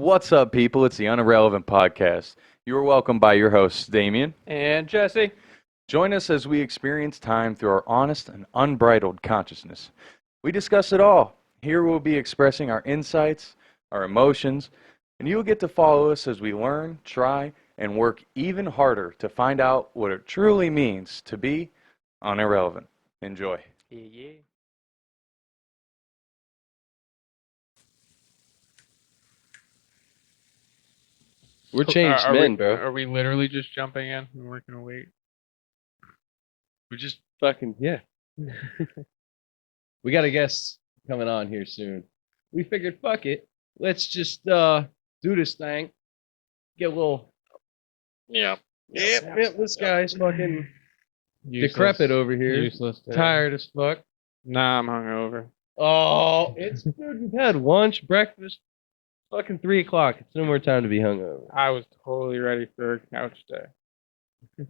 What's up, people? It's the Unirrelevant podcast. You are welcomed by your hosts, Damien. And Jesse. Join us as we experience time through our honest and unbridled consciousness. We discuss it all. Here we'll be expressing our insights, our emotions, and you will get to follow us as we learn, try, and work even harder to find out what it truly means to be unirrelevant. Enjoy. Yeah. We're changed men, bro. Are we literally just jumping in and we're gonna wait? We're just fucking We got a guest coming on here soon. We figured, fuck it, let's just do this thing. Get a little. Yep. This guy's fucking decrepit over here. Useless. Tired as fuck. Nah, I'm hungover. Oh, it's dude. We've had lunch, breakfast. Fucking 3 o'clock. It's no more time to be hungover. I was totally ready for a couch day.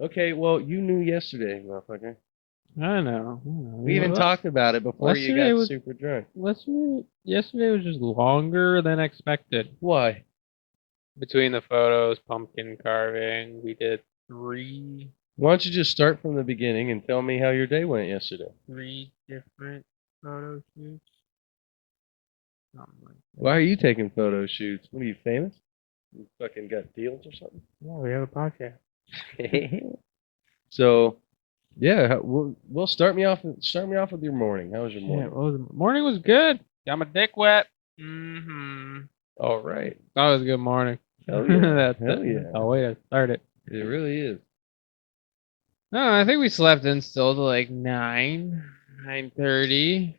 Okay, well, you knew yesterday, motherfucker. I know. We even talked about it before you Yesterday got was- super drunk. Yesterday was just longer than expected. Why? Between the photos, pumpkin carving, we did three Why don't you just start from the beginning and tell me how your day went yesterday? different photo shoots. Something like Why are you taking photo shoots? What are you, famous? You fucking got deals or something? yeah, we have a podcast. So, yeah, we'll start me off with your morning. How was your Yeah, morning? morning was good. Got my dick wet. Mm-hmm. All right. That was a good morning. Hell yeah. That's Hell yeah. Oh, way to start it. It really is. No, I think we slept in still to like 9:30.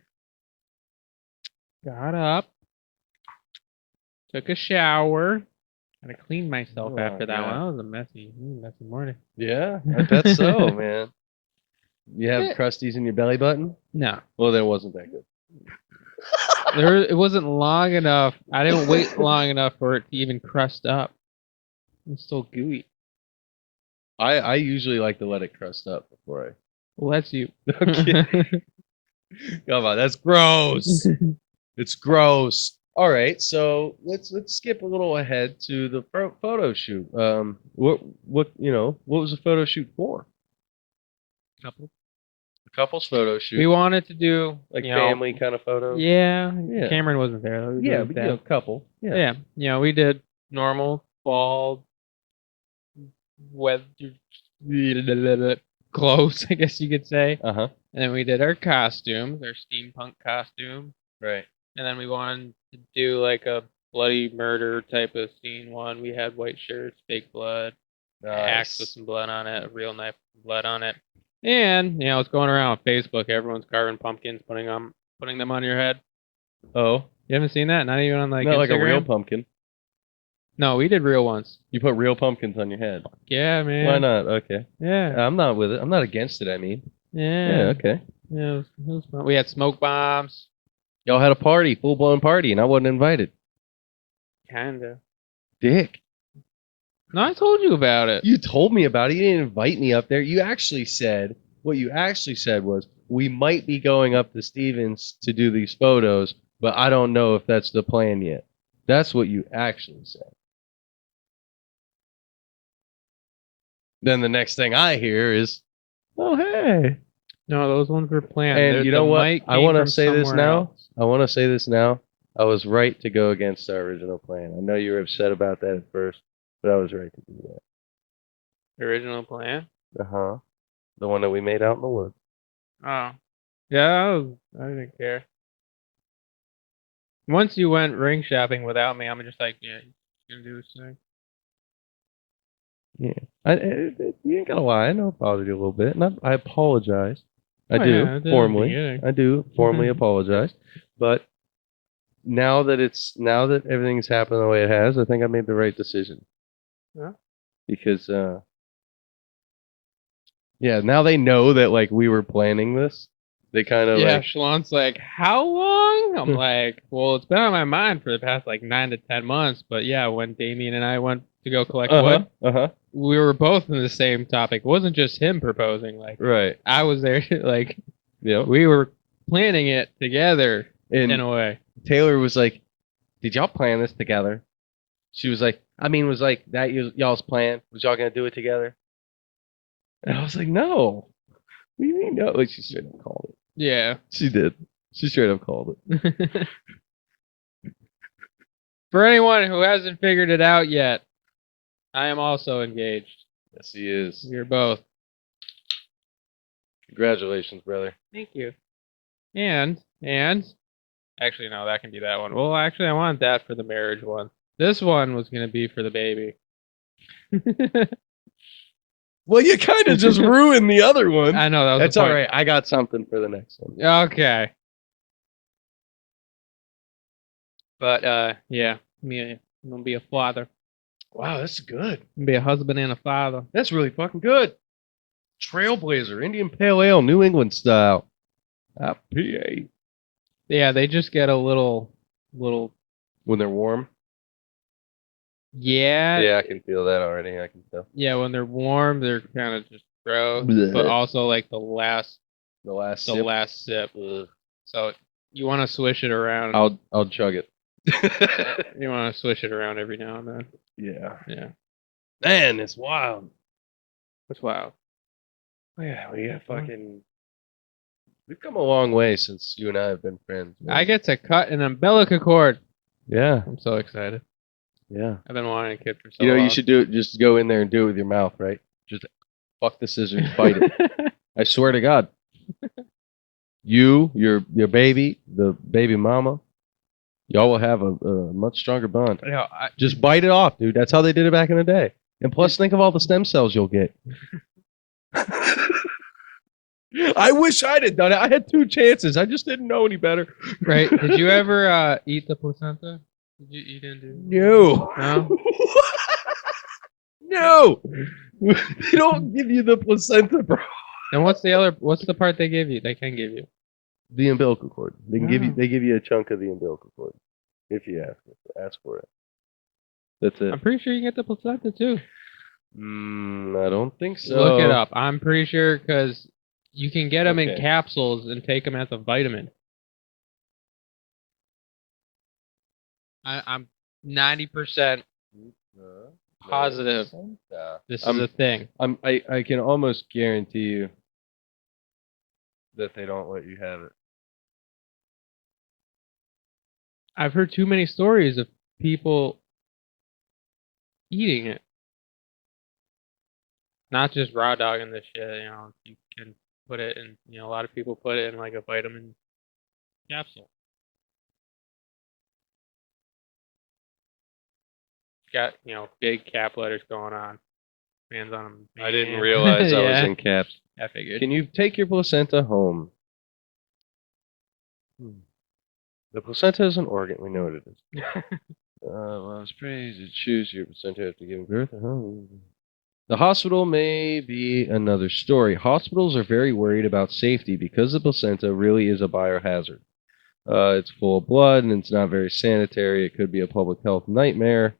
Got up. Took a shower. Had to clean myself Oh, after that God. one. That was a messy morning. Yeah, I bet so, man. You have Yeah. crusties in your belly button? No. Well, then it wasn't that good. It wasn't long enough. I didn't wait long enough for it to even crust up. It's still gooey. I usually like to let it crust up before Well, that's you. Okay. Come on, that's gross. It's gross. All right, so let's skip a little ahead to the photo shoot. What was the photo shoot for? Couple. A couple's photo shoot, We wanted to do like you know, family kind of photos. Yeah, Yeah. Cameron wasn't there though. He Yeah, was but dead. couple. Yeah, we did normal fall weather clothes, I guess you could say. Uh huh. And then we did our costumes, our steampunk costume. Right. And then we wanted to do like a bloody murder type of scene one. We had white shirts, fake blood, axe with some blood on it, a real knife with blood on it. And it's going around on Facebook. Everyone's carving pumpkins, putting them on your head. Oh, You haven't seen that? Not even on like not Instagram? like a real pumpkin. No, we did real ones. You put real pumpkins on your head. Yeah, man. Why not? Okay. Yeah. I'm not with it. I'm not against it. I mean. Yeah. Yeah. Okay. Yeah, it was fun. We had smoke bombs. Y'all had a party, full blown party, and I wasn't invited. Kinda. Dick. No, I told you about it. You told me about it. You didn't invite me up there. You actually said, what you actually said was, we might be going up to Stevens to do these photos, but I don't know if that's the plan yet. That's what you actually said. Then the next thing I hear is, oh, hey. No, those ones were planned. And you know what? I want to say this now. Else. I want to say this now. I was right to go against our original plan. I know you were upset about that at first, but I was right to do that. Original plan? Uh-huh. The one that we made out in the woods. Oh. Yeah, I didn't care. Once you went ring shopping without me, I'm just like, yeah, you're gonna do this thing. Yeah. You ain't gotta lie. I know it bothered you a little bit, and I apologize. I Oh, do, yeah, I did at the formally. beginning. I do formally apologize. But now that everything's happened the way it has, I think I made the right decision. Yeah. Because now they know that like we were planning this. They kind of Yeah, like Shalon's like, how long? I'm like, well, it's been on my mind for the past like 9 to 10 months. But yeah, when Damien and I went to go collect wood, we were both in the same topic. It wasn't just him proposing. Like, right. I was there. Like, Yep. we were planning it together And in a way. Taylor was like, "Did y'all plan this together?" She was like, was like that y'all's plan? Was y'all gonna do it together? And I was like, no. What do you mean no? Like, she straight up called it. Yeah. She did. She straight up called it. For anyone who hasn't figured it out yet, I am also engaged. Yes, he is. We're both. Congratulations, brother. Thank you. And actually no, that can be that one. Well, actually I want that for the marriage one. This one was gonna be for the baby. Well, you kind of just ruined the other one. I know that was That's the all point. right. I got something for the next one. Okay. But yeah, I'm gonna be a father. Wow, that's good. I'm gonna be a husband and a father. That's really fucking good. Trailblazer, Indian Pale Ale, New England style. IPA. Yeah, they just get a little When they're warm. yeah. Yeah, I can feel that already. I can tell. Yeah, when they're warm, they're kind of just gross, Blech. but also like the last The last sip. Ugh. So you want to swish it around. I'll chug it. You want to swish it around every now and then. Yeah. Yeah. Man, it's wild. What's wild? Yeah, we got fucking. We've come a long way since you and I have been friends. Man. I get to cut an umbilical cord. Yeah. I'm so excited. Yeah. I've been wanting a kid for so You know, long. you should do it. Just go in there and do it with your mouth, right? Just fuck the scissors, fight it. I swear to God. You, your baby, the baby mama, y'all will have a much stronger bond. No, Just bite it off, dude. That's how they did it back in the day. And plus, think of all the stem cells you'll get. I wish I'd have done it. I had 2 chances. I just didn't know any better. right. Did you ever eat the placenta? You didn't do No. No? No. They don't give you the placenta, bro. And what's the part they give you? They can give you. The umbilical cord. They can give you. Oh. They give you a chunk of the umbilical cord if you ask for it. That's it. I'm pretty sure you can get the placenta too. I don't think so. Look it up. I'm pretty sure because you can get them in Okay. capsules and take them as a vitamin. I'm 90% positive this is a thing. I can almost guarantee you that they don't let you have it. I've heard too many stories of people eating it. Not just raw dogging this shit, you know. You can put it in, you know, a lot of people put it in like a vitamin capsule. Got, you know, big cap letters going on. Hands on them. I didn't realize I was Yeah. in caps. I figured. Can you take your placenta home? The placenta is an organ. We know what it is. Well, it's praised to choose your placenta after giving birth. The hospital may be another story. Hospitals are very worried about safety because the placenta really is a biohazard. It's full of blood and it's not very sanitary. It could be a public health nightmare.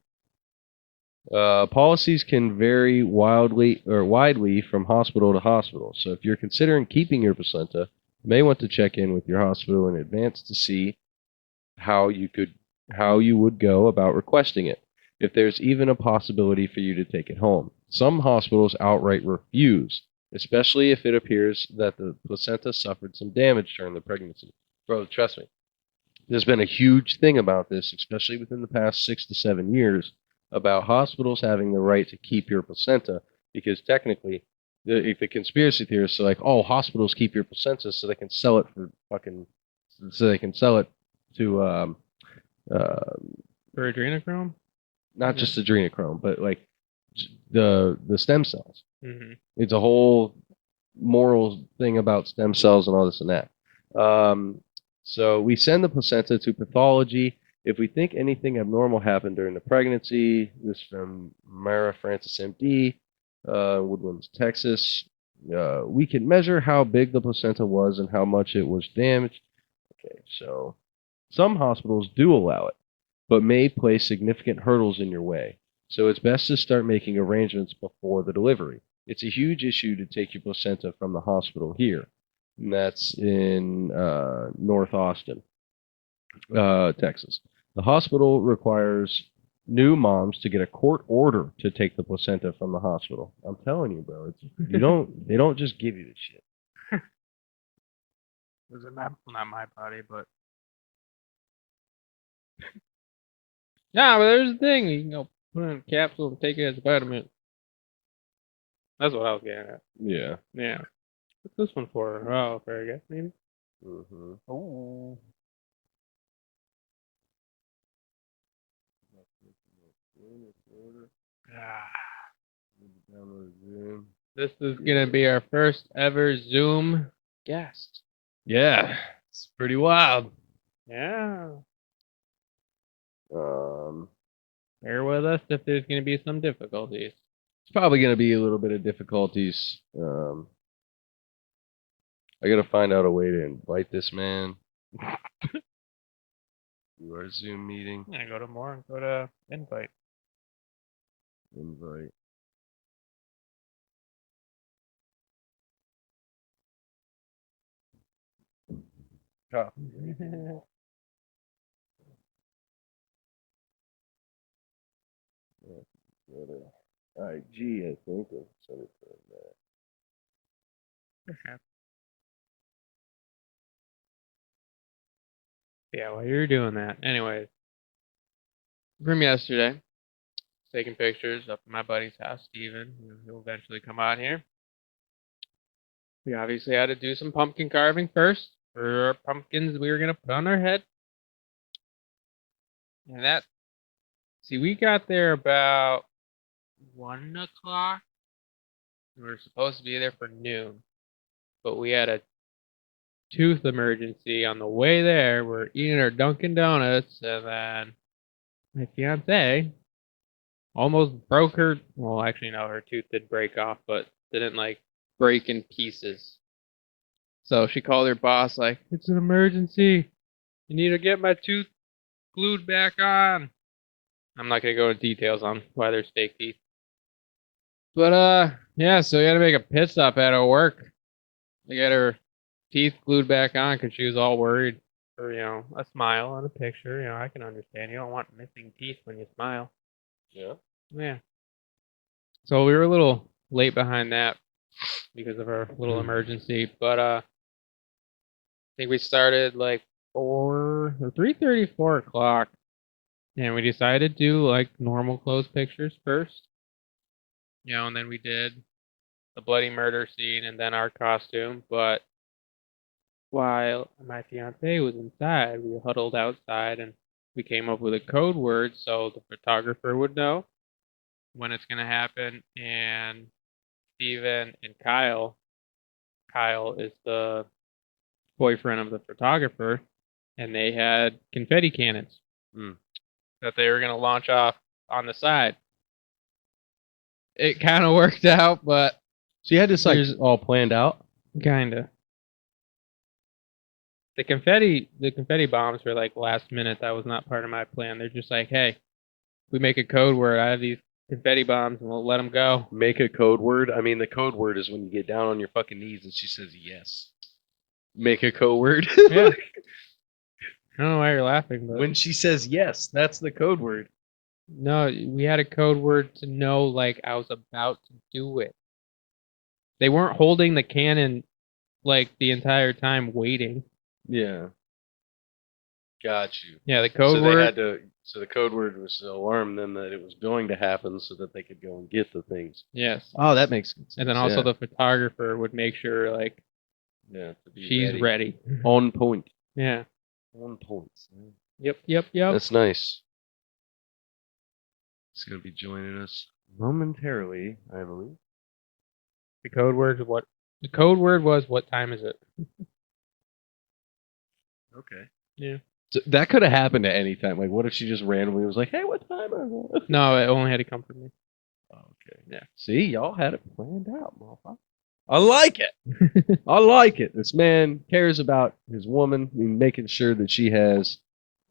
Policies can vary widely from hospital to hospital. So if you're considering keeping your placenta, you may want to check in with your hospital in advance to see how you would go about requesting it, if there's even a possibility for you to take it home. Some hospitals outright refuse, especially if it appears that the placenta suffered some damage during the pregnancy. Bro, trust me, there's been a huge thing about this, especially within the past 6 to 7 years, about hospitals having the right to keep your placenta, because technically, the conspiracy theorists are like, oh, hospitals keep your placenta so they can sell it to For adrenochrome? not just adrenochrome, but like the stem cells. Mm-hmm. It's a whole moral thing about stem cells and all this and that. So we send the placenta to pathology if we think anything abnormal happened during the pregnancy. This is from Mara Francis, MD, Woodlands, Texas. We can measure how big the placenta was and how much it was damaged. Okay, so some hospitals do allow it, but may place significant hurdles in your way. So it's best to start making arrangements before the delivery. It's a huge issue to take your placenta from the hospital here. And that's in North Austin, Texas. The hospital requires new moms to get a court order to take the placenta from the hospital. I'm telling you, bro. They don't just give you the shit. It was not my body, but yeah, but there's the thing. You can go put it in a capsule and take it as a vitamin. That's what I was getting at. Yeah. Yeah. What's this one for? Oh, very good, maybe. Mm-hmm. Oh. This is gonna be our first ever Zoom guest. Yeah. It's pretty wild. Yeah. Um, Bear with us if there's gonna be some difficulties. it's probably going to be a little bit of difficulties. I got to find out a way to invite this man to our Zoom meeting. Yeah, go to more and go to invite. Invite. Copy. Go to IG, I think. Or something like that. Yeah, while you're doing that, anyways, from yesterday, taking pictures up at my buddy's house, Steven, who'll eventually come on here. We obviously had to do some pumpkin carving first for our pumpkins we were gonna put on our head. And that, see, we got there about 1 o'clock. We were supposed to be there for noon, but we had a tooth emergency on the way there. We're eating our Dunkin' Donuts, and then my fiance almost broke her. Well, actually, no, her tooth did break off, but didn't like break in pieces. So she called her boss, like, it's an emergency. You need to get my tooth glued back on. I'm not gonna go into details on why there's fake teeth. But yeah, so we had to make a pit stop at her work to get her teeth glued back on because she was all worried for, a smile on a picture. I can understand. You don't want missing teeth when you smile. Yeah. Yeah. So we were a little late behind that because of our little emergency, but I think we started like 3:30, 4 o'clock, and we decided to do like normal clothes pictures first, and then we did the bloody murder scene and then our costume. But while my fiance was inside, we huddled outside and we came up with a code word so the photographer would know when it's gonna happen. And Steven and Kyle is the boyfriend of the photographer, and they had confetti cannons that they were going to launch off on the side. It kind of worked out, but So you had this like all planned out? kind of. The confetti bombs were like last minute. That was not part of my plan. They're just like, hey, we make a code word. I have these confetti bombs, and we'll let them go. Make a code word? I mean, the code word is when you get down on your fucking knees and she says yes. Make a code word? Yeah. I don't know why you're laughing, but When she says yes, that's the code word. no, we had a code word to know like I was about to do it. They weren't holding the cannon like the entire time waiting. Yeah. Got you. Yeah, the code so word. They had to. So the code word was to alarm them that it was going to happen, so that they could go and get the things. Yes. Oh, that makes sense. And then also the photographer would make sure like to be she's ready. On point. Yeah. On point. Yep. That's nice. He's gonna be joining us momentarily, I believe. The code word is what? The code word was what time is it? Okay. Yeah. So that could have happened at any time. Like, what if she just randomly was like, "Hey, what time is it?" No, it only had to come from me. Okay. Yeah. See, y'all had it planned out, motherfucker. I like it. I like it. This man cares about his woman and making sure that she has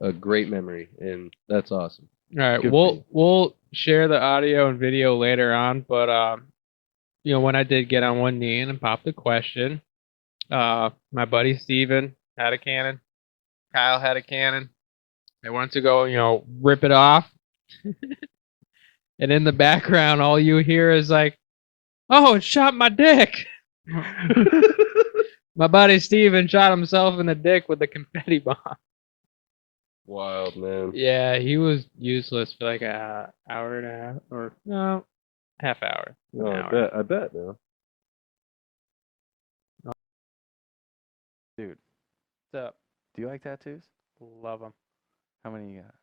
a great memory, and that's awesome. All right, Good for you. we'll share the audio and video later on, but when I did get on one knee and popped a question, my buddy Steven had a cannon, Kyle had a cannon. They wanted to go, rip it off. And in the background, all you hear is like, "Oh, it shot my dick." My buddy Steven shot himself in the dick with a confetti bomb. Wild, man. Yeah, he was useless for like a hour and a half, or no, half hour. No, An hour. I bet, man. Dude, What's up? do you like tattoos? Love them. How many you got?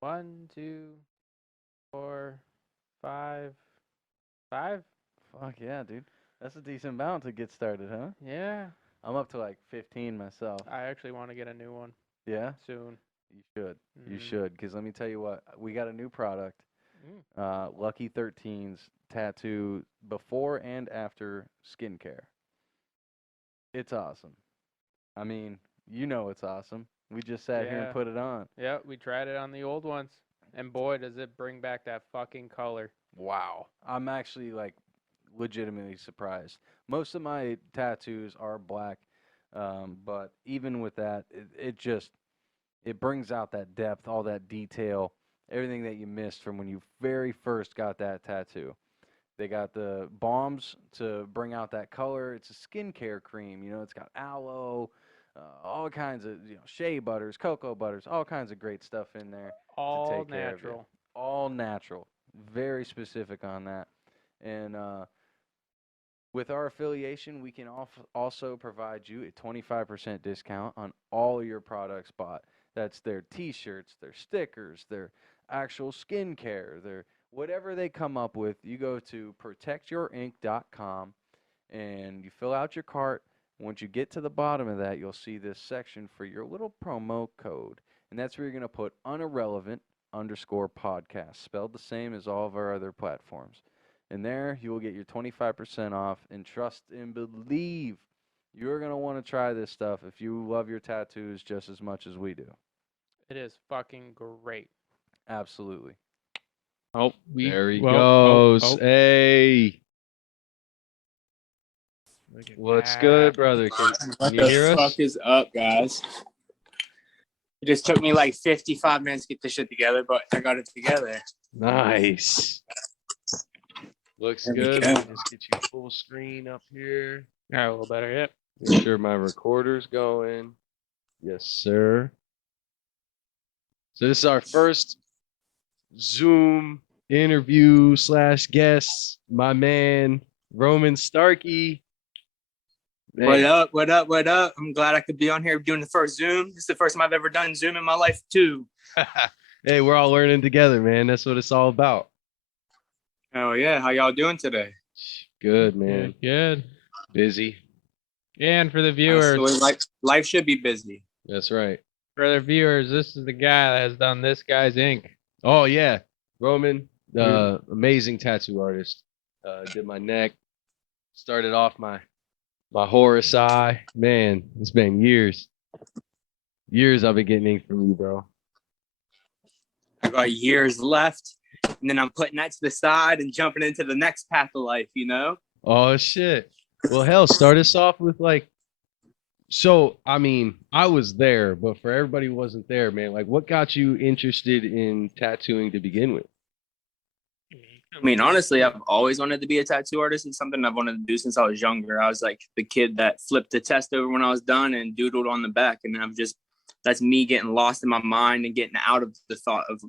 1, 2, 4, 5. 5? Fuck yeah, dude. That's a decent amount to get started, huh? Yeah. I'm up to like 15 myself. I actually want to get a new one Yeah? soon. You should. You Mhm. should. Because let me tell you what, we got a new product. Lucky 13's tattoo before and after skincare. It's awesome. I mean, you know it's awesome. We just sat here and Yeah. put it on. Yeah, we tried it on the old ones, and boy, does it bring back that fucking color. Wow. I'm actually like legitimately surprised. Most of my tattoos are black, but even with that, it brings out that depth, all that detail, everything that you missed from when you very first got that tattoo. They got the balms to bring out that color. It's a skincare cream. You know, it's got aloe, all kinds of shea butters, cocoa butters, all kinds of great stuff in there to All take care of you. natural. All natural. Very specific on that. And with our affiliation, we can also provide you a 25% discount on all your products bought. That's their t-shirts, their stickers, their actual skincare, their whatever they come up with. You go to protectyourink.com and you fill out your cart. Once you get to the bottom of that, you'll see this section for your little promo code. And that's where you're going to put unirrelevant underscore podcast, spelled the same as all of our other platforms. And there you will get your 25% off. And trust and believe you're going to want to try this stuff if you love your tattoos just as much as we do. It is fucking great. Absolutely. Oh, There he goes. Hey. Look at What's that. good, brother? Can What you the hear us? fuck is up, guys? It just took me like 55 minutes to get this shit together, but I got it together. Nice. Looks There we good. go. Let me just get you full screen up here. All right, a little better. Yep. Make sure my recorder's going. Yes, sir. So this is our first Zoom interview / guest. My man, Roman Starkey. What up? What up? What up? I'm glad I could be on here doing the first Zoom. This is the first time I've ever done Zoom in my life, too. Hey, we're all learning together, man. That's what it's all about. Oh, yeah. How y'all doing today? Good, man. Good. Busy. And for the That's viewers, the way life should be busy. That's right. for the viewers, this is the guy that has done this guy's ink. Oh, yeah. Roman, amazing tattoo artist. Did my neck. Started off my Horus eye. Man, it's been years. Years I've been getting ink from you, bro. I got years left, and then I'm putting that to the side and jumping into the next path of life, you know? Oh, shit. Well, hell, start us off with like, so, I mean, I was there, but for everybody who wasn't there, man, like what got you interested in tattooing to begin with? I mean, honestly, I've always wanted to be a tattoo artist. It's something I've wanted to do since I was younger. I was like the kid that flipped the test over when I was done and doodled on the back. And that's me getting lost in my mind and getting out of the thought of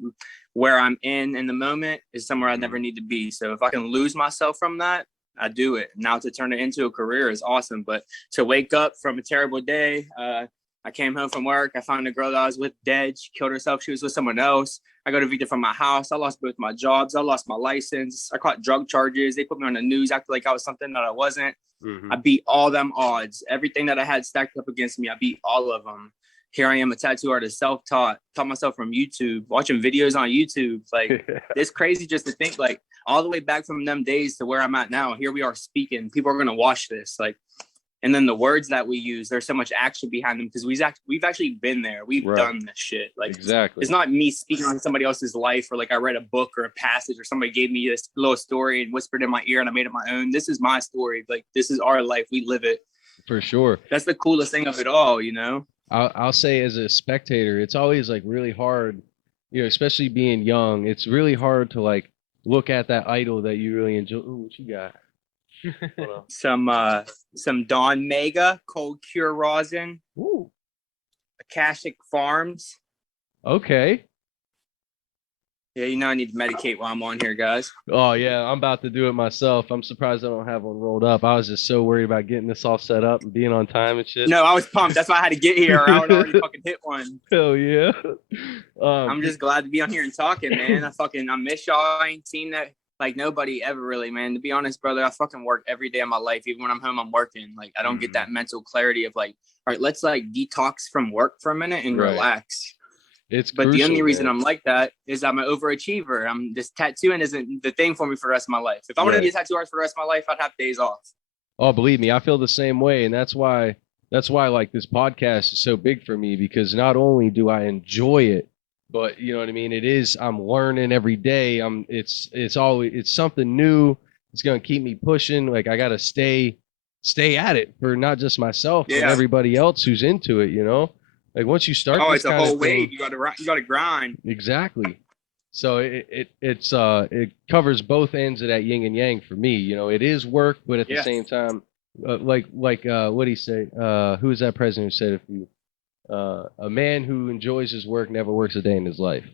where I'm in the moment is somewhere I never need to be. So if I can lose myself from that, I do it. Now to turn it into a career is awesome. But to wake up from a terrible day, I came home from work. I found a girl that I was with dead. She killed herself. She was with someone else. I got evicted from my house. I lost both my jobs. I lost my license. I caught drug charges. They put me on the news, acted like I was something that I wasn't. I beat all them odds. Everything that I had stacked up against me, I beat all of them. Here I am, a tattoo artist, self-taught, taught myself from YouTube, watching videos on YouTube. Like, it's crazy just to think, like, all the way back from them days to where I'm at now. Here we are speaking. People are going to watch this. Like, and then the words that we use, there's so much action behind them because we've actually been there. We've done this shit. Like, Exactly. It's not me speaking on somebody else's life or like I read a book or a passage or somebody gave me this little story and whispered in my ear and I made it my own. This is my story. Like, this is our life. We live it. For sure. That's the coolest thing of it all, you know? I'll say as a spectator, it's always like really hard you know, especially being young, it's really hard to like look at that idol that you really enjoy. Ooh, what you got? Hold Some Dawn Mega, Cold Cure Rosin, on. Ooh, Akashic Farms. okay. Yeah, you know I need to medicate while I'm on here, guys. Oh yeah, I'm about to do it myself. I'm surprised I don't have one rolled up. I was just so worried about getting this all set up and being on time and shit. No, I was pumped. That's why I had to get here. I would already fucking hit one. Hell yeah. I'm just glad to be on here and talking, man. I miss y'all. I ain't seen that like nobody ever really, man. To be honest, brother, I fucking work every day of my life. Even when I'm home, I'm working. Like I don't get that mental clarity of like, all right, let's like detox from work for a minute and relax. It's but crucial, the only reason man. I'm like that is I'm an overachiever. I'm this tattooing isn't the thing for me for the rest of my life. If I wanted to be a tattoo artist for the rest of my life, I'd have days off. Oh, believe me, I feel the same way, and that's why like this podcast is so big for me, because not only do I enjoy it, but you know what I mean, I'm learning every day. It's always, it's something new. It's going to keep me pushing. Like I got to stay at it for not just myself, but everybody else who's into it, you know? Like once you start this it's a kind whole of thing, wave. You got to grind. Exactly. So it covers both ends of that yin and yang for me. You know, it is work, but at the same time, what do you say? Who is that president who said, if you a man who enjoys his work never works a day in his life?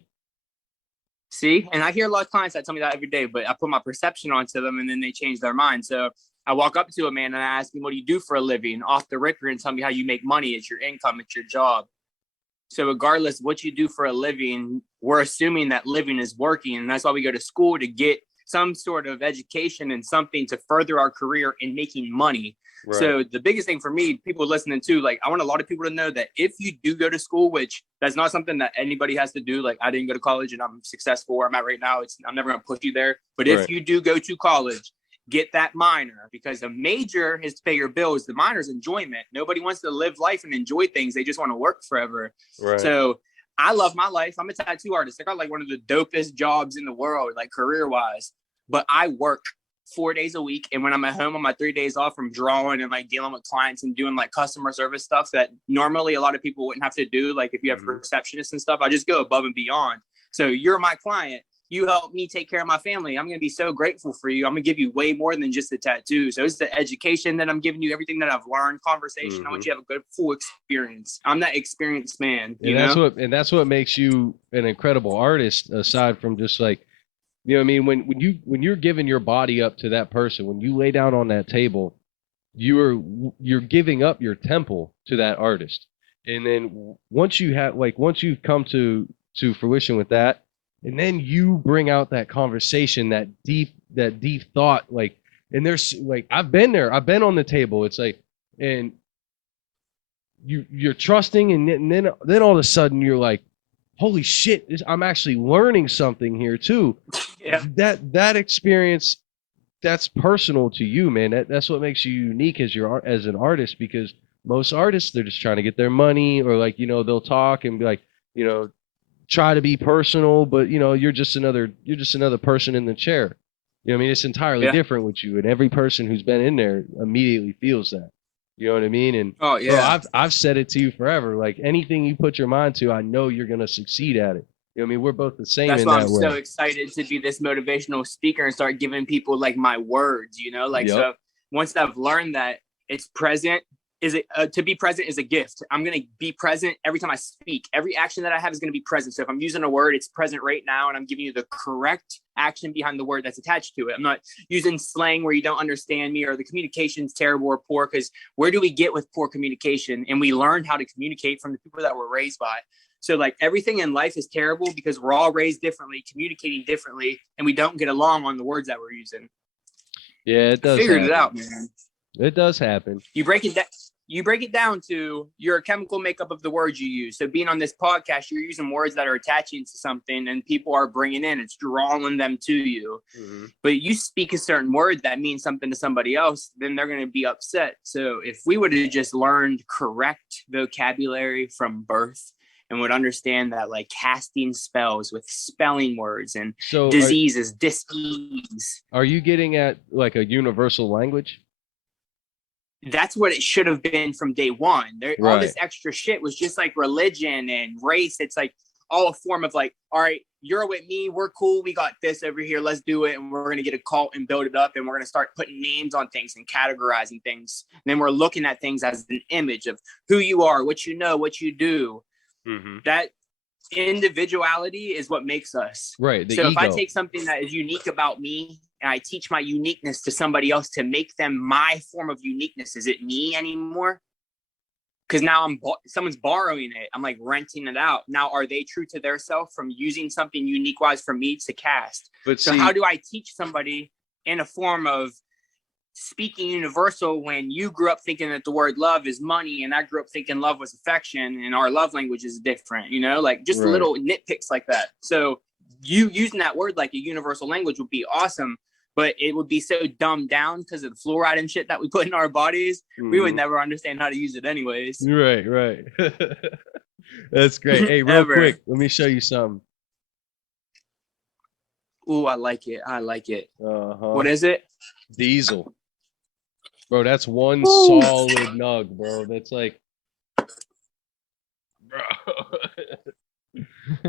See, and I hear a lot of clients that tell me that every day, but I put my perception onto them and then they change their mind. So I walk up to a man and I ask him, what do you do for a living? Off the record, and tell me how you make money. It's your income. It's your job. So regardless of what you do for a living, we're assuming that living is working. And that's why we go to school, to get some sort of education and something to further our career in making money. Right. So the biggest thing for me, people listening to, like, I want a lot of people to know that if you do go to school, which that's not something that anybody has to do. Like I didn't go to college and I'm successful where I'm at right now. I'm never going to push you there. But if you do go to college, get that minor, because the major is to pay your bills. The minor is enjoyment. Nobody wants to live life and enjoy things. They just want to work forever. Right. So I love my life. I'm a tattoo artist. I got like one of the dopest jobs in the world, like career wise, but I work 4 days a week. And when I'm at home on my 3 days off from drawing and like dealing with clients and doing like customer service stuff that normally a lot of people wouldn't have to do. Like if you have receptionists and stuff, I just go above and beyond. So you're my client. You help me take care of my family. I'm going to be so grateful for you. I'm going to give you way more than just the tattoo. So it's the education that I'm giving you, everything that I've learned, conversation. I want you to have a good full experience. I'm that experienced man. And that's what makes you an incredible artist, aside from just like, you know what I mean? When you're giving your body up to that person, when you lay down on that table, you're giving up your temple to that artist. And then once you've come to fruition with that, and then you bring out that conversation, that deep thought, like, and there's like, I've been there, I've been on the table. It's like, and you're trusting, and then all of a sudden you're like, holy shit, I'm actually learning something here too. Yeah. That experience, that's personal to you, man. That's what makes you unique as an artist, because most artists, they're just trying to get their money, or like, you know, they'll talk and be like, you know, try to be personal, but you know, you're just another person in the chair. You know what I mean? It's entirely different with you, and every person who's been in there immediately feels that. You know what I mean? And bro, I've said it to you forever. Like anything you put your mind to, I know you're gonna succeed at it. You know what I mean? We're both the same. That's why I'm so excited to be this motivational speaker and start giving people like my words. You know, like so once I've learned that it's present. To be present is a gift. I'm going to be present every time I speak. Every action that I have is going to be present. So if I'm using a word, it's present right now, and I'm giving you the correct action behind the word that's attached to it. I'm not using slang where you don't understand me or the communication's terrible or poor, because where do we get with poor communication? And we learned how to communicate from the people that we're raised by. So like everything in life is terrible because we're all raised differently, communicating differently, and we don't get along on the words that we're using. Yeah, it does. Figured it out, man. It does happen. You break it down to your chemical makeup of the words you use. So being on this podcast, you're using words that are attaching to something and people are bringing in, it's drawing them to you. Mm-hmm. But you speak a certain word that means something to somebody else, then they're going to be upset. So if we would have just learned correct vocabulary from birth and would understand that, like casting spells with spelling words and diseases, dis-ease. Are you getting at like a universal language? That's what it should have been from day one. All this extra shit was just like religion and race. It's like all a form of like, all right, you're with me, we're cool, we got this over here, let's do it. And we're going to get a cult and build it up, and we're going to start putting names on things and categorizing things. And then we're looking at things as an image of who you are, what you know, what you do. That individuality is what makes us. Right. The so ego. If I take something that is unique about me and I teach my uniqueness to somebody else to make them my form of uniqueness, is it me anymore? Because now someone's borrowing it. I'm like renting it out. Now, are they true to their self from using something unique wise for me to cast? But so how do I teach somebody in a form of speaking universal when you grew up thinking that the word love is money, and I grew up thinking love was affection, and our love language is different, you know, like just little nitpicks like that. So you using that word like a universal language would be awesome, but it would be so dumbed down because of the fluoride and shit that we put in our bodies. We would never understand how to use it anyways. Right. That's great. Hey, real quick, let me show you something. Ooh, I like it. What is it? Diesel. Bro, that's one solid nug, bro. That's like, bro.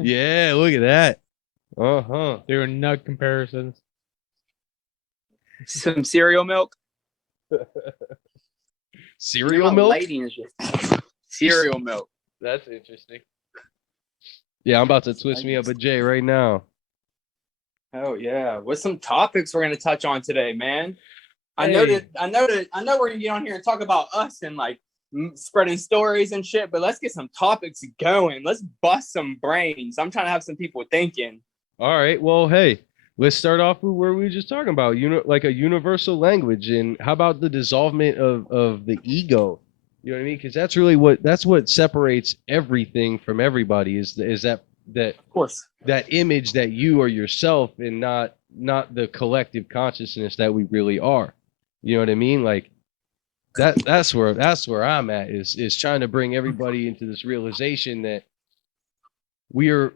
Yeah, look at that. Doing nug comparisons. Some cereal milk. Cereal milk? Lighting is just cereal milk. That's interesting. Yeah, I'm about to twist me up a J right now. Oh yeah. What's some topics we're gonna touch on today, man? I know we're gonna get on here and talk about us and like spreading stories and shit, but let's get some topics going. Let's bust some brains. I'm trying to have some people thinking. All right. Well, hey, let's start off with where we were just talking about, like a universal language, and how about the dissolvement of the ego? You know what I mean? Because that's really what separates everything from everybody is that of course that image that you are yourself and not the collective consciousness that we really are. You know what I mean? Like that's where I'm at is trying to bring everybody into this realization that we're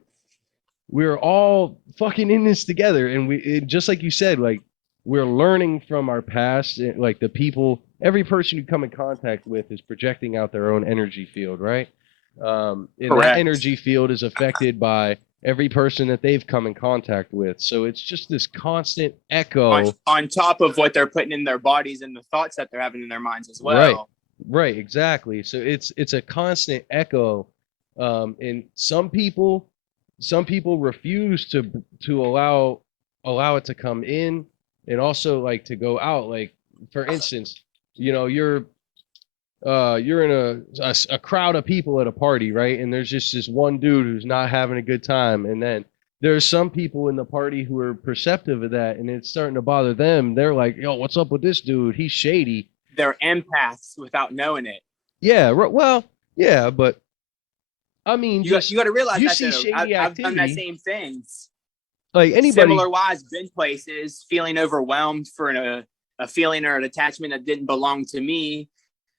all fucking in this together, and just like you said, like we're learning from our past, like the people, every person you come in contact with is projecting out their own energy field, right? And that energy field is affected by every person that they've come in contact with. So it's just this constant echo on top of what they're putting in their bodies and the thoughts that they're having in their minds as well. Right, exactly. So it's a constant echo, and some people refuse to allow it to come in, and also like to go out. Like for instance, you know, you're in a crowd of people at a party, right? And there's just this one dude who's not having a good time, and then there's some people in the party who are perceptive of that, and it's starting to bother them. They're like, yo, what's up with this dude? He's shady. They're empaths without knowing it. Yeah, well, yeah, but I mean, you got to realize you that see shady I've done that activity. same things. Like anybody, similar wise, been places, feeling overwhelmed for a feeling or an attachment that didn't belong to me.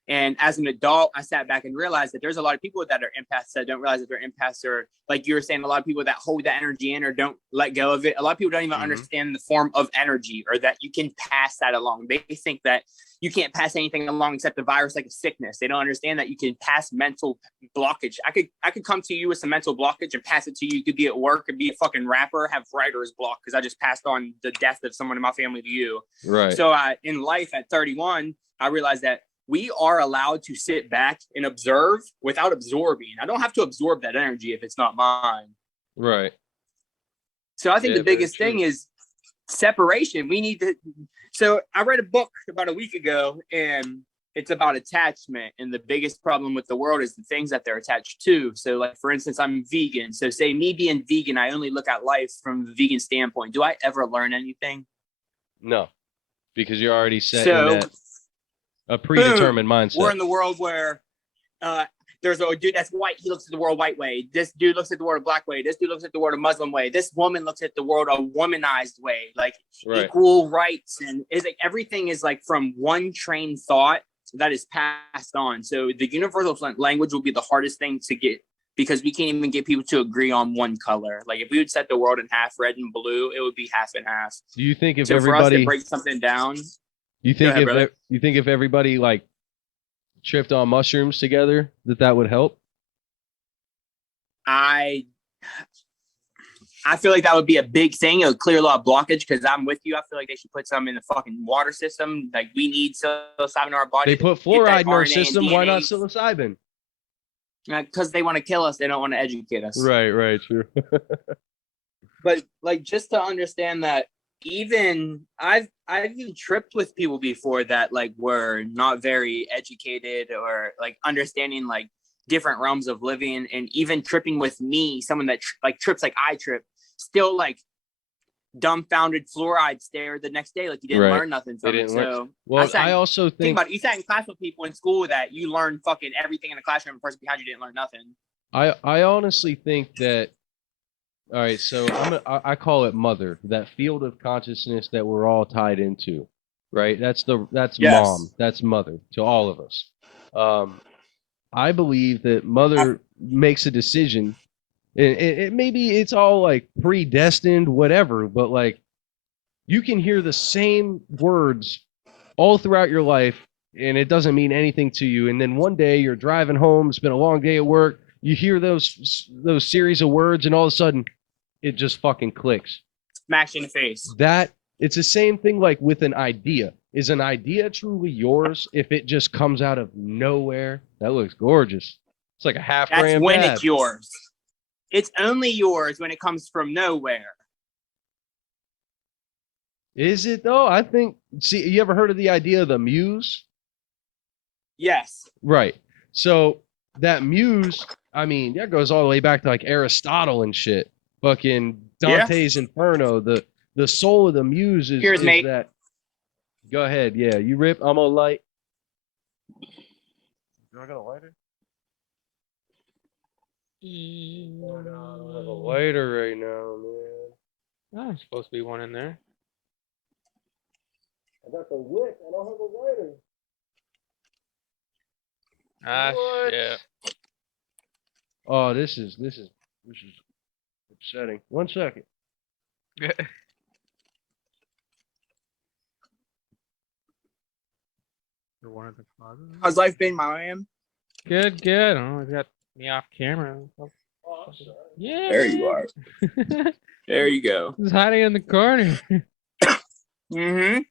And as an adult, I sat back and realized that there's a lot of people that are empaths that don't realize that they're empaths, or like you were saying, a lot of people that hold that energy in or don't let go of it. A lot of people don't even understand the form of energy, or that you can pass that along. They think that you can't pass anything along except a virus, like a sickness. They don't understand that you can pass mental blockage. I could come to you with some mental blockage and pass it to you. You could be at work and be a fucking rapper, have writer's block because I just passed on the death of someone in my family to you. Right. So in life at 31, I realized that we are allowed to sit back and observe without absorbing. I don't have to absorb that energy if it's not mine. Right. So I think the biggest thing is separation. We need to. So I read a book about a week ago, and it's about attachment. And the biggest problem with the world is the things that they're attached to. So like, for instance, I'm vegan. So say me being vegan, I only look at life from the vegan standpoint. Do I ever learn anything? No, because you're already set in that. A predetermined mindset. We're in the world where there's a dude that's white. He looks at the world white way. This dude looks at the world a black way. This dude looks at the world a Muslim way. This woman looks at the world a womanized way, like equal rights. And it's like everything is like from one train thought that is passed on. So the universal language will be the hardest thing to get, because we can't even get people to agree on one color. Like if we would set the world in half, red and blue, it would be half and half. Do you think if so everybody for us to break something down? You think if everybody like tripped on mushrooms together, that would help? I I feel like that would be a big thing. It would clear a lot of blockage because I'm with you. I feel like they should put some in the fucking water system. Like we need psilocybin in our body. They put fluoride in our system. Why not psilocybin? Because they want to kill us. They don't want to educate us. Right, true. But like just to understand that even I've even tripped with people before that like were not very educated or like understanding like different realms of living, and even tripping with me, someone that like trips like I trip, still like dumbfounded fluoride stare the next day, like you didn't learn nothing from it. So well, I also think about it. You sat in class with people in school that you learned fucking everything in the classroom. The person behind you didn't learn nothing. I honestly think that. All right, so I call it mother, that field of consciousness that we're all tied into, right? That's mom, that's mother to all of us. I believe that mother makes a decision. It maybe it's all like predestined, whatever, but like you can hear the same words all throughout your life, and it doesn't mean anything to you. And then one day you're driving home, it's been a long day at work, you hear those series of words, and all of a sudden it just fucking clicks. Smash in the face. That it's the same thing like with an idea. Is an idea truly yours if it just comes out of nowhere? That looks gorgeous. It's like a half gram. That's when it's yours. It's only yours when it comes from nowhere. Is it though? I think. See, you ever heard of the idea of the muse? Yes. Right. So that muse, I mean, that goes all the way back to like Aristotle and shit. Fucking Dante's Inferno. The soul of the muse is that. Go ahead. Yeah, you rip. I'm on light. Do I got a lighter? Oh, no, I don't have a lighter right now, man. Oh, there's supposed to be one in there. I got the wick. I don't have a lighter. Ah, shit. Oh, this is upsetting. 1 second. How's life been, my man? Good. Oh, you got me off camera. Oh, I'm sorry. Yeah. There you are. There you go. He's hiding in the corner. Mm-hmm.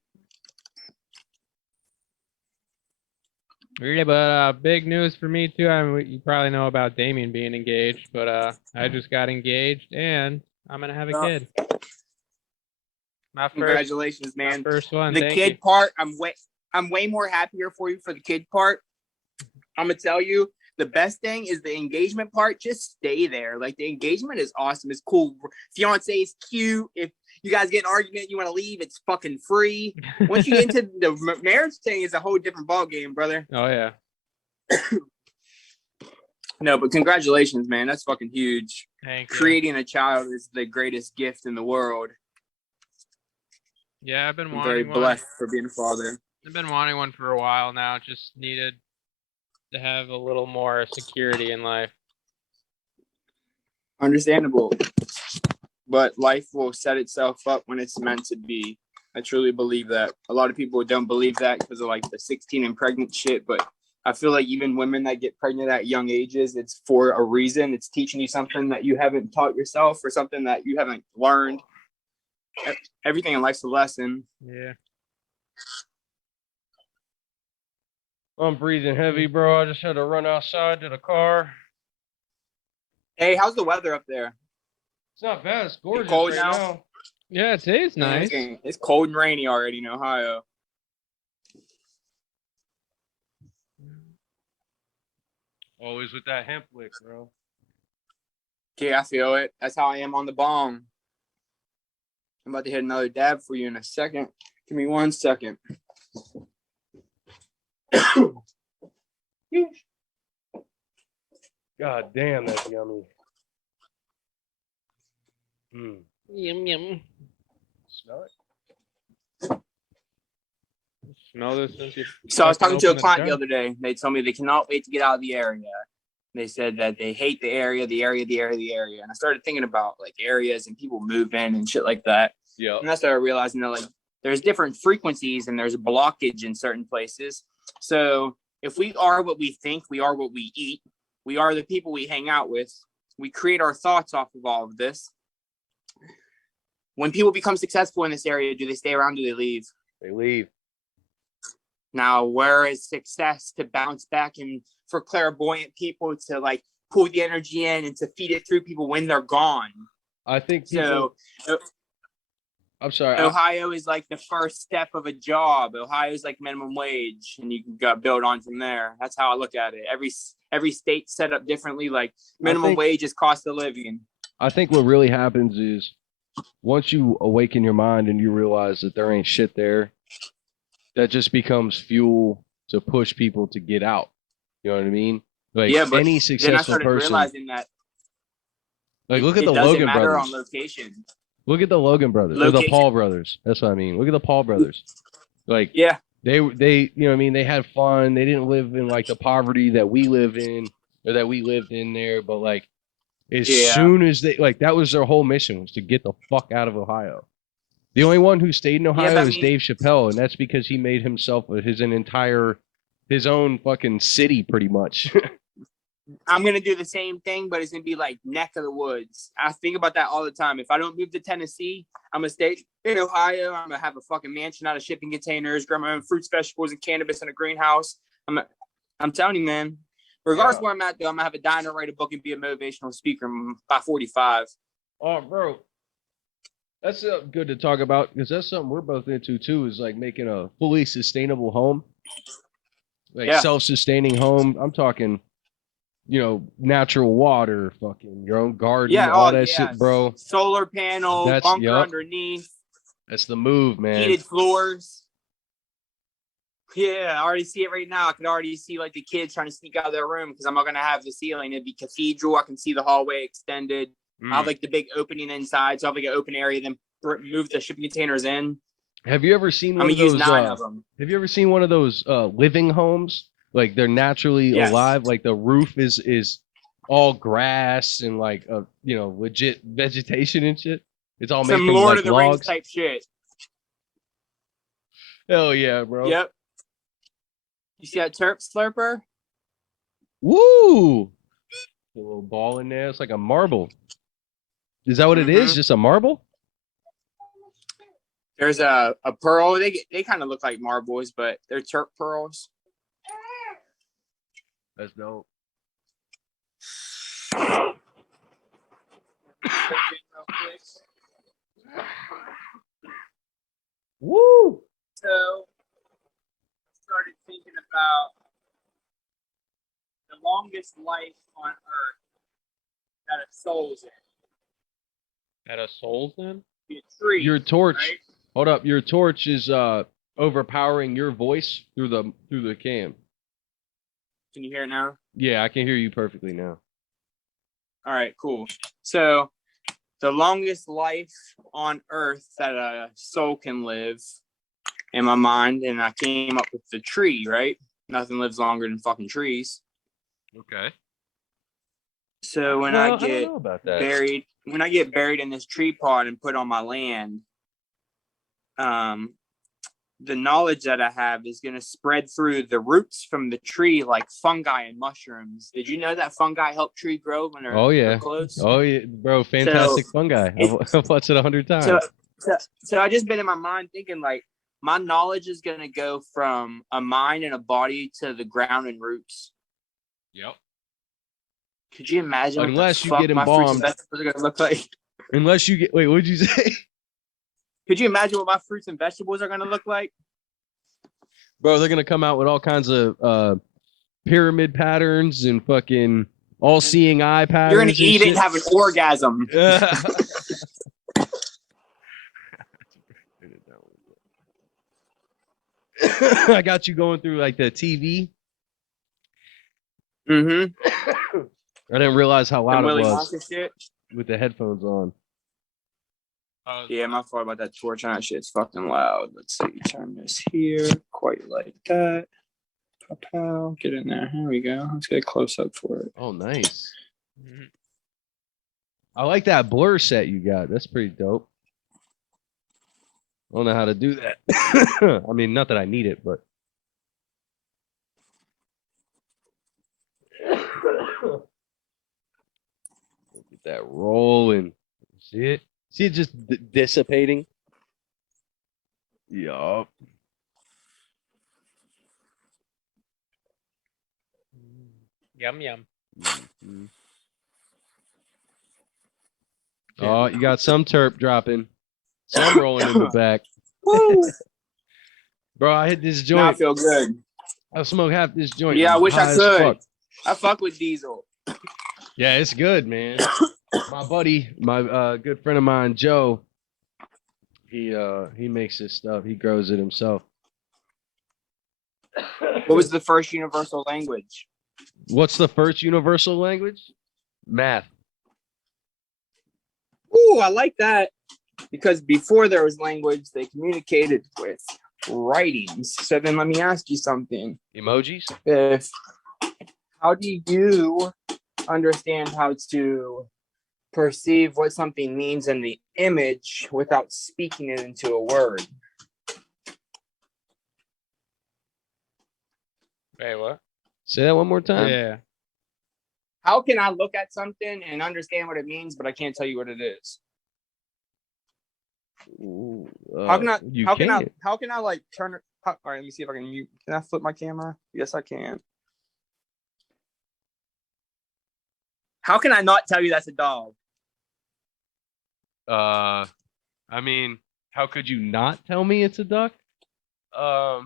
Yeah, but big news for me too. I mean, you probably know about Damien being engaged, but I just got engaged and I'm gonna have a kid. Congratulations, man. My first one. The kid part, I'm way more happier for you for the kid part. I'm gonna tell you, the best thing is the engagement part. Just stay there. Like the engagement is awesome. It's cool. Fiance is cute. If you guys get an argument, you want to leave, it's fucking free. Once you get into the marriage thing, it's a whole different ball game, brother. Oh yeah. No, but congratulations, man. That's fucking huge. Thank you. Creating a child is the greatest gift in the world. Yeah, I've been wanting I'm very blessed for being a father. I've been wanting one for a while now. Just needed to have a little more security in life. Understandable. But life will set itself up when it's meant to be. I truly believe that. A lot of people don't believe that because of like the 16 and pregnant shit, but I feel like even women that get pregnant at young ages, it's for a reason. It's teaching you something that you haven't taught yourself or something that you haven't learned. Everything in life's a lesson. Yeah. I'm breathing heavy, bro. I just had to run outside to the car. Hey, how's the weather up there? It's not bad. It's gorgeous cold right now. Yeah, today's nice. It's cold and rainy already in Ohio. Always with that hemp wick, bro. Okay, I feel it. That's how I am on the bong. I'm about to hit another dab for you in a second. Give me 1 second. God damn, that's yummy. Yum yum. Smell it? Smell this since you. So I was talking to a client the other day. They told me they cannot wait to get out of the area. They said that they hate the area. And I started thinking about like areas and people moving and shit like that. Yeah. And I started realizing that like there's different frequencies and there's a blockage in certain places. So if we are what we think, we are what we eat. We are the people we hang out with. we create our thoughts off of all of this. When people become successful in this area, do they stay around? Do they leave? They leave. Now, where is success to bounce back and for clairvoyant people to like pull the energy in and to feed it through people when they're gone? I think people. So I'm sorry. Ohio is like the first step of a job. Ohio is like minimum wage, and you can go build on from there. That's how I look at it. Every state set up differently. Like minimum wage is cost of living. I think what really happens is once you awaken your mind and you realize that there ain't shit there, that just becomes fuel to push people to get out. You know what I mean? Like but any then I successful started person. realizing that Like look at it the doesn't Logan matter brothers. on location. Look at the Logan brothers or the Paul brothers. That's what I mean. Look at the Paul brothers. Like they you know what I mean, they had fun. They didn't live in like the poverty that we live in or that we lived in there, but like as soon as they like that was their whole mission was to get the fuck out of Ohio. The only one who stayed in Ohio is Dave Chappelle, and that's because he made himself his own fucking city pretty much. I'm gonna do the same thing, but it's gonna be like neck of the woods. I think about that all the time. If I don't move to Tennessee, I'm gonna stay in Ohio. I'm gonna have a fucking mansion out of shipping containers, grow my own fruits, vegetables, and cannabis in a greenhouse. I'm telling you, man. Regardless of where I'm at, though, I'm gonna have a diner, write a book, and be a motivational speaker by 45. Oh, bro, that's good to talk about because that's something we're both into too. Is like making a fully sustainable home, like self-sustaining home. I'm talking. You know, natural water, fucking your own garden, all that shit, bro. Solar panel, bunker underneath. That's the move, man. Heated floors. Yeah, I already see it right now. I can already see like the kids trying to sneak out of their room because I'm not gonna have the ceiling. It'd be cathedral. I can see the hallway extended. I have like the big opening inside, so I have like an open area. Then move the shipping containers in. Have you ever seen one of those? Have you ever seen one of those living homes? Like they're naturally alive. Like the roof is all grass and like you know, legit vegetation and shit. It's all made from Lord like of the logs Rings type shit. Hell yeah, bro. Yep. You see that Terp slurper? Woo! A little ball in there. It's like a marble. Is that what it is? Just a marble? There's a pearl. They kind of look like marbles, but they're Terp pearls. That's dope. Woo! So I started thinking about the longest life on Earth that a soul's in. That a soul's in? Be a tree. Your torch. Right? Hold up. Your torch is overpowering your voice through the cam. Can you hear it now? Yeah, I can hear you perfectly now. All right, cool. So the longest life on Earth that a soul can live in my mind, and I came up with the tree, right? Nothing lives longer than fucking trees. Okay. So when I get buried in this tree pod and put on my land, the knowledge that I have is going to spread through the roots from the tree like fungi and mushrooms. Did you know that fungi help tree grow when they're close? Oh yeah, bro, fantastic fungi. I've watched it 100 times. So I just been in my mind thinking like my knowledge is going to go from a mind and a body to the ground and roots. Yep. Could you imagine unless you get embalmed? What my fruits and vegetables are going to look like? Unless you get wait, what did you say? Could you imagine what my fruits and vegetables are going to look like? Bro, they're going to come out with all kinds of pyramid patterns and fucking all-seeing eye patterns. You're going to eat it and have an orgasm. I got you going through like the TV. Mm-hmm. I didn't realize how loud it was shit. with the headphones on. Yeah, my fault about that torch on that shit's fucking loud. Let's see, turn this here, quite like that. Pow, get in there. Here we go. Let's get a close up for it. Oh, nice. Mm-hmm. I like that blur set you got. That's pretty dope. I don't know how to do that. I mean, not that I need it, but. Get that rolling. See it? See it just dissipating? Yup. Yum yum. Mhm. Oh, you got some terp dropping. Some rolling in the back. Woo! Bro, I hit this Now I joint. feel good. I smoked half this joint. Yeah, I I'm wish I high as could. fuck. I fuck with Diesel. Yeah, it's good, man. My buddy, my good friend of mine, Joe, he makes this stuff. He grows it himself. What was the first universal language? What's the first universal language? Math. Ooh, I like that. Because before there was language, they communicated with writings. So then let me ask you something. Emojis? How do you understand how to perceive what something means in the image without speaking it into a word? Wait, what? Say that one more time. Yeah. How can I look at something and understand what it means, but I can't tell you what it is? Ooh, How can I? you How can I? can't. How can I like turn it? All right, let me see if I can mute. Can I flip my camera? Yes, I can. How can I not tell you that's a dog? I mean, how could you not tell me it's a duck? I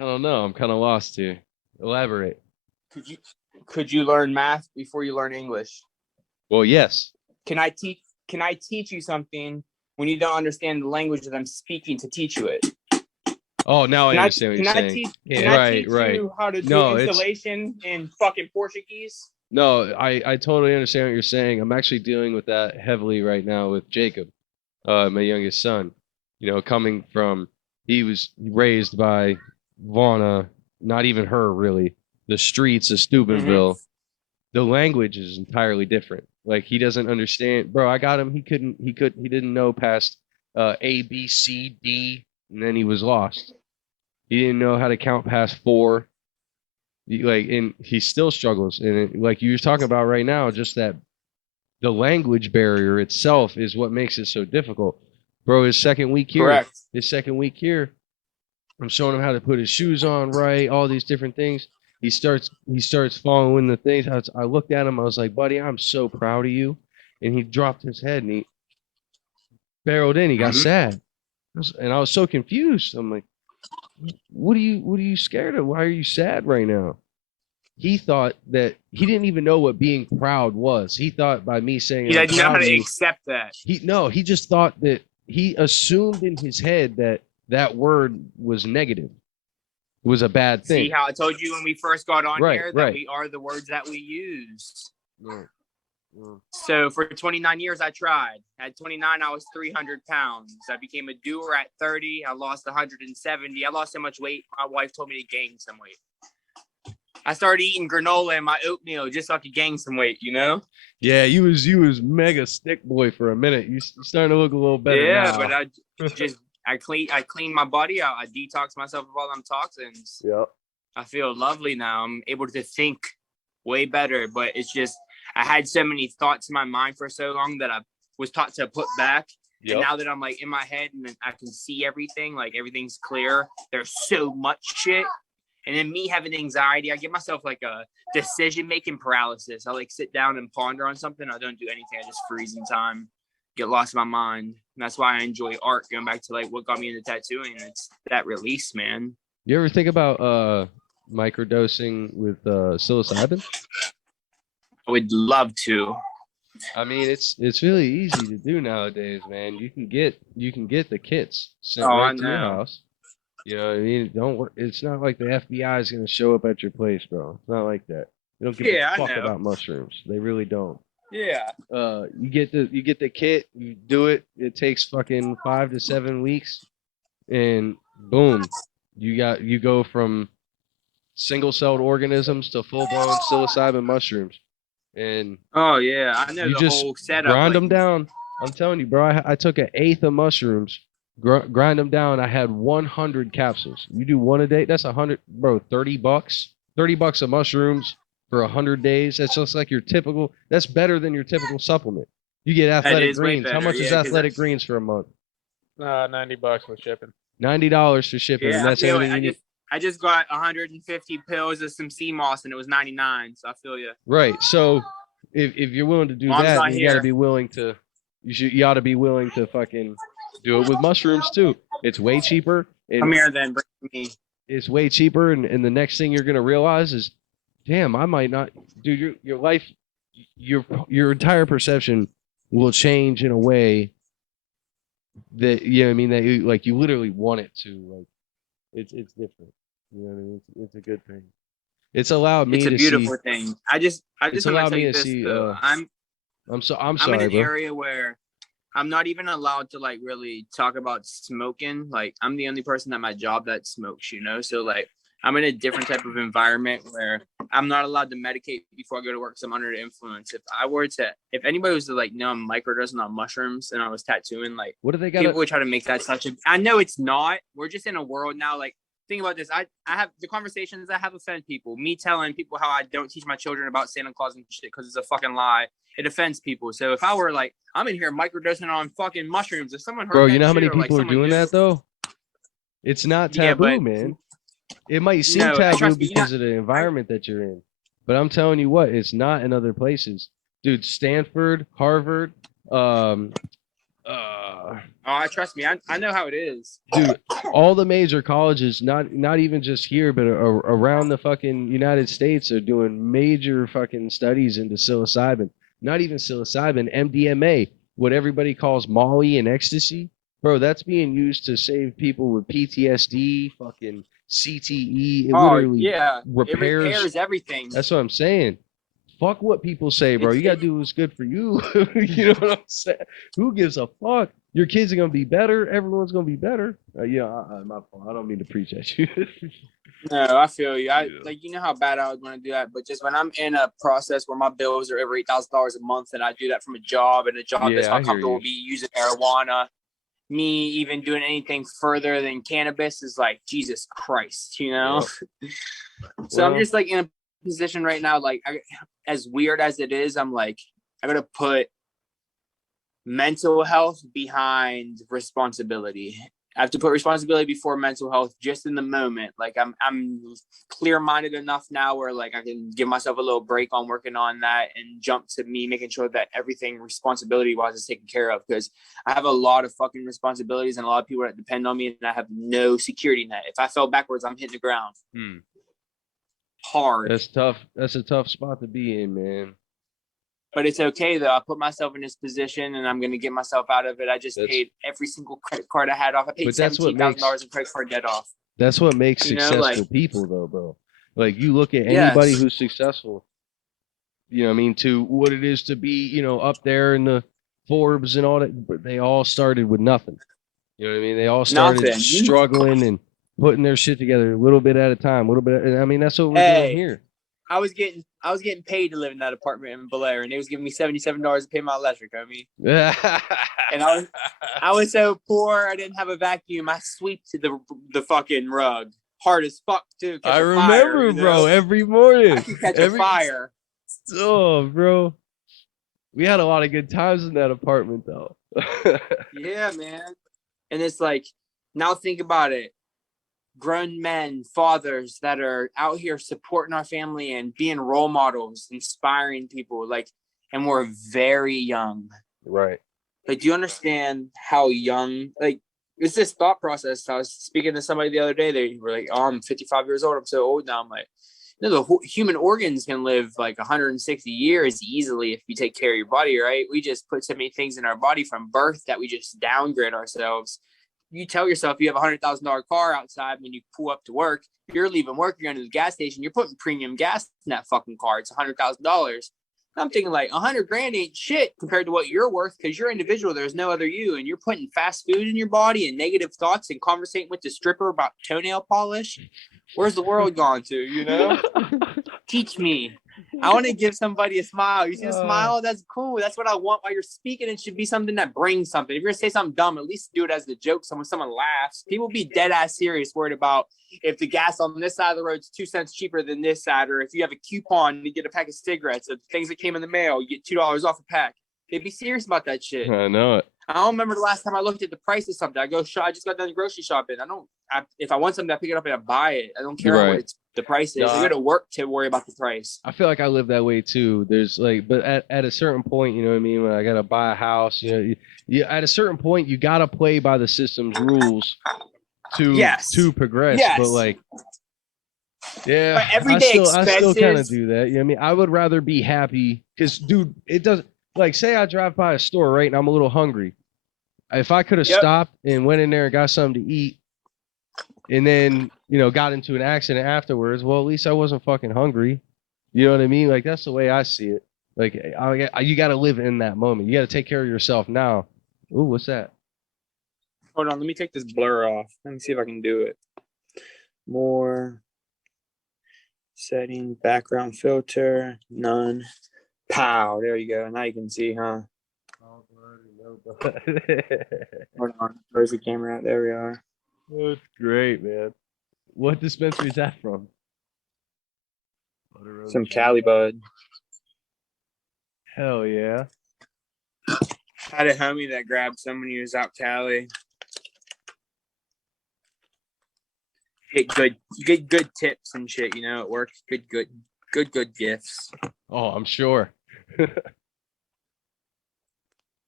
don't know. I'm kind of lost here. Elaborate. Could you learn math before you learn English? Well, yes. Can I teach you something when you don't understand the language that I'm speaking to teach you it? Oh, now I understand what Can you're I saying. teach? Yeah. Can I Right, teach right. you how to do No, it's- installation in fucking Portuguese? No, I totally understand what you're saying. I'm actually dealing with that heavily right now with Jacob, my youngest son. You know, coming from, he was raised by Vaughna, not even her really, the streets of Steubenville. The language is entirely different. Like he doesn't understand, bro. I got him. He didn't know past A, B, C, D, and then he was lost. He didn't know how to count past 4. And he still struggles. And like you were talking about right now, just that the language barrier itself is what makes it so difficult, bro. His second week here, I'm showing him how to put his shoes on right, all these different things. He starts following the things. I looked at him. I was like, buddy, I'm so proud of you. And he dropped his head and he barreled in. He got sad, and I was so confused. I'm like, what are you scared of? Why are you sad right now? He thought that he didn't even know what being proud was. He thought by me saying He I'm doesn't know proud how of to you, accept that. he just thought that he assumed in his head that that word was negative. It was a bad thing. See how I told you when we first got on Right, here that right. we are the words that we use. Right. Yeah. So for 29 years, I tried. At 29, I was 300 pounds. I became a doer at 30. I lost 170. I lost so much weight. My wife told me to gain some weight. I started eating granola and my oatmeal just so I could gain some weight, you know? Yeah, you was mega stick boy for a minute. You starting to look a little better Yeah, now. but I clean my body out. I detox myself of all them toxins. Yep. I feel lovely now. I'm able to think way better, but it's just I had so many thoughts in my mind for so long that I was taught to put back. Yep. And now that I'm like in my head and I can see everything, like everything's clear. There's so much shit. And then me having anxiety, I give myself like a decision-making paralysis. I like sit down and ponder on something. I don't do anything. I just freeze in time, get lost in my mind. And that's why I enjoy art. Going back to like what got me into tattooing, it's that release, man. You ever think about microdosing with psilocybin? I would love to. I mean, it's really easy to do nowadays, man. You can get the kits sent Oh, right I to your know. house. You know what I mean? Don't worry. It's not like the FBI is gonna show up at your place, bro. It's not like that. They don't give Yeah, a fuck I know. about mushrooms. They really don't. Yeah. You get the kit, you do it. It takes fucking 5 to 7 weeks, and boom, you go from single-celled organisms to full-blown psilocybin mushrooms, and Oh yeah, I know you the just whole setup. grind like, them down. I'm telling you, bro. I took an eighth of mushrooms, grind them down. I had 100 capsules. You do one a day. That's 100, bro. $30. $30 of mushrooms for 100 days. That's just like your typical. That's better than your typical supplement. You get That Athletic is way Greens. How better, much is yeah, 'cause Athletic Greens for a month? $90 with shipping. $90 for shipping, and yeah, I that's feel it. everything you need. I just got 150 pills of some sea moss and it was 99. So I feel you. Right. So if you're willing to do Mom's that, not then you got to here. be willing to. You ought to be willing to fucking do it with mushrooms too. It's way cheaper. Come here then, bring me. It's way cheaper, and the next thing you're gonna realize is, damn, I might not, dude. Your life, your entire perception will change in a way that you know what I mean, that you like you literally want it to. Like it's different. You know what I mean? It's a good thing. It's allowed me It's a to beautiful see. thing. I just It's want to allowed tell me you to this see. though. I'm I'm sorry, in an bro. area where I'm not even allowed to like really talk about smoking. Like I'm the only person at my job that smokes, you know? So like I'm in a different type of environment where I'm not allowed to medicate before I go to work because I'm under the influence. If anybody was to like know I'm microdosing on mushrooms and I was tattooing, like What do they people got? would try to make that such a, I know it's not. We're just in a world now, like think about this. I have the conversations I have offend people. Me telling people how I don't teach my children about Santa Claus and shit because it's a fucking lie. It offends people. So if I were like, I'm in here microdosing on fucking mushrooms, if someone heard Bro, that you know how shit many or like people are someone doing knew, that though? It's not yeah, taboo, but man. It might seem no, taboo trust me, because of the environment that you're in, but I'm telling you what, it's not in other places, dude. Stanford, Harvard, trust me, I know how it is. dude, all the major colleges, not even just here, but around the fucking United States, are doing major fucking studies into psilocybin. Not even psilocybin, MDMA, what everybody calls Molly and ecstasy. Bro, that's being used to save people with PTSD, fucking CTE. It Oh literally yeah, it repairs. repairs everything. That's what I'm saying. Fuck what people say, bro. It's- You gotta do what's good for you. You know what I'm saying? Who gives a fuck? Your kids are gonna be better. Everyone's gonna be better. My fault. I don't mean to preach at you. No, I feel you. Yeah. Like you know how bad I would want to do that, but just when I'm in a process where my bills are over $8,000 a month, and I do that from a job and a job that's Yeah, I not hear comfortable you. with me using marijuana, me even doing anything further than cannabis is like Jesus Christ, you know. So I'm Well, just like in a position right now, like as weird as it is, I'm like I gotta put mental health behind responsibility. I have to put responsibility before mental health just in the moment. Like I'm clear-minded enough now where like I can give myself a little break on working on that and jump to me making sure that everything responsibility-wise is taken care of, because I have a lot of fucking responsibilities and a lot of people that depend on me, and I have no security net. If I fell backwards, I'm hitting the ground. Hard. that's tough. That's a tough spot to be in, man. But it's okay though. I put myself in this position and I'm gonna get myself out of it. I just paid every single credit card I had off. I paid $17,000 in credit card debt off. That's what makes You know, successful like people, though, bro. Like you look at yes. anybody who's successful, you know what I mean, to what it is to be, you know, up there in the Forbes and all that, but they all started with nothing. You know what I mean? They all started Nothing. struggling and putting their shit together a little bit at a time, a little bit. And I mean, that's what we're doing here. I was getting paid to live in that apartment in Bel Air, and they was giving me $77 to pay my electric, homie. And I was so poor, I didn't have a vacuum. I sweeped to the fucking rug. Hard as fuck too. I remember, bro, every morning. I could catch a fire. Oh, bro. We had a lot of good times in that apartment, though. Yeah, man. And it's like, now think about it. Grown men, fathers that are out here supporting our family and being role models, inspiring people, like, and we're very young. Right. Like, do you understand how young, like, it's this thought process. I was speaking to somebody the other day. They were like, oh, I'm 55 years old. I'm so old now. I'm like, you know, the human organs can live like 160 years easily if you take care of your body, right? We just put so many things in our body from birth that we just downgrade ourselves. You tell yourself you have a $100,000 car outside when you pull up to work, you're leaving work, you're going to the gas station, you're putting premium gas in that fucking car. It's $100,000. I'm thinking like 100 grand ain't shit compared to what you're worth, because you're individual. There's no other you, and you're putting fast food in your body and negative thoughts and conversating with the stripper about toenail polish. Where's the world gone to, you know? Teach me. I want to give somebody a smile. You see the Uh. smile? That's cool. That's what I want while you're speaking. It should be something that brings something. If you're gonna say something dumb, at least do it as a joke. Someone laughs. People be dead ass serious, worried about if the gas on this side of the road is 2 cents cheaper than this side, or if you have a coupon to get a pack of cigarettes, or things that came in the mail, you get $2 off a pack. They'd be serious about that shit. I know it. I don't remember the last time I looked at the price of something. I just got done grocery shopping. If I want something, I pick it up and I buy it. I don't care what the price is. No, I go to work to worry about the price. I feel like I live that way too. There's like, but at a certain point, you know what I mean? When I gotta buy a house, you at a certain point, you gotta play by the system's rules to progress. Yes. But like, yeah, But everyday I still kind of expenses. do that. You know what I mean? I would rather be happy because, dude, it doesn't like say I drive by a store, right, and I'm a little hungry. If I could have stopped and went in there and got something to eat, and then got into an accident afterwards, well, at least I wasn't fucking hungry. You know what I mean? Like that's the way I see it. Like you got to live in that moment. You got to take care of yourself now. Ooh, what's that? Hold on, let me take this blur off. Let me see if I can do it. More setting, background filter, none. Pow, there you go. Now you can see, huh? Hold on, where's the camera at? There we are. That's great, man. What dispensary is that from? Some Cali bud. Hell yeah. Had a homie that grabbed some when he was out Cali. You get good tips and shit, it works. Good gifts. Oh, I'm sure.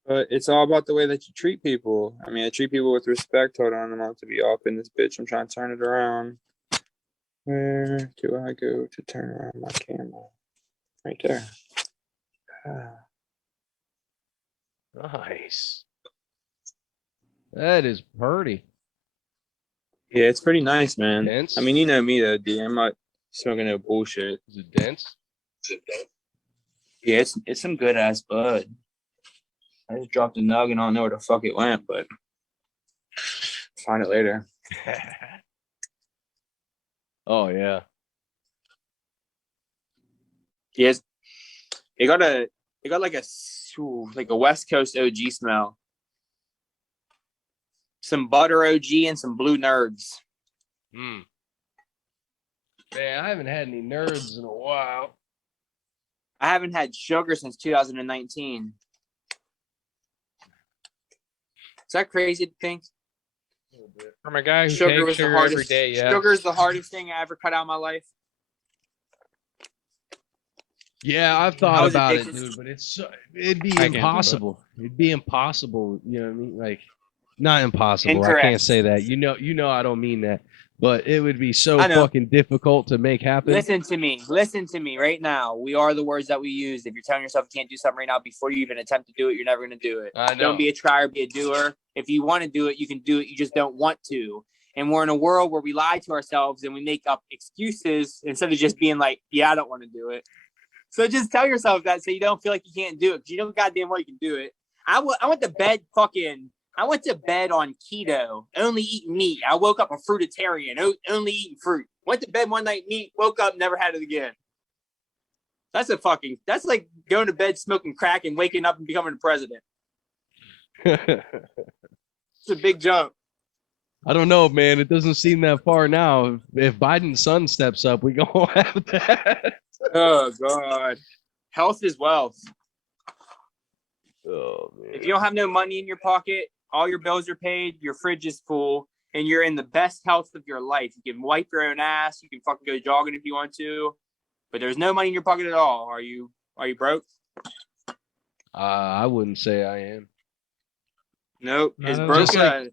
But it's all about the way that you treat people. I mean, I treat people with respect. Hold on, I'm about to be off in this bitch. I'm trying to turn it around. Where do I go to turn around my camera? Right there. Nice. That is pretty. Yeah, it's pretty nice, man. Dense? I mean, you know me though, D. I'm not smoking no bullshit. Is it dense? Yeah, it's some good ass bud. I just dropped a nug and I don't know where the fuck it went, but find it later. Oh yeah. Yes, it got like a West Coast OG smell. Some butter OG and some blue nerds. Man, I haven't had any nerds in a while. I haven't had sugar since 2019. Is that crazy to think? From a guy who Sugar takes was the sugar hardest. every day, yeah. Sugar is the hardest thing I ever cut out of my life. Yeah, I've I thought was about it, addicted. dude, but it'd be I can't do it. impossible. It'd be impossible. You know what I mean? Like, not impossible. I Incorrect. can't say that. You know, I don't mean that. But it would be so I know. fucking difficult to make happen. Listen to me right now. We are the words that we use. If you're telling yourself you can't do something right now before you even attempt to do it, you're never going to do it. I know. Don't be a trier, be a doer. If you want to do it, you can do it. You just don't want to. And we're in a world where we lie to ourselves and we make up excuses instead of just being like, yeah, I don't want to do it. So just tell yourself that so you don't feel like you can't do it. Because you know goddamn well you can do it. I went to bed on keto, only eating meat. I woke up a fruitarian, only eating fruit. Went to bed one night, meat, woke up, never had it again. That's like going to bed smoking crack and waking up and becoming a president. It's a big jump. I don't know, man. It doesn't seem that far now. If Biden's son steps up, we gonna have that. Oh, God. Health is wealth. Oh, man. If you don't have no money in your pocket, all your bills are paid, your fridge is full, and you're in the best health of your life. You can wipe your own ass. You can fucking go jogging if you want to. But there's no money in your pocket at all. Are you broke? I wouldn't say I am. Nope. No, It's no, broke. Just like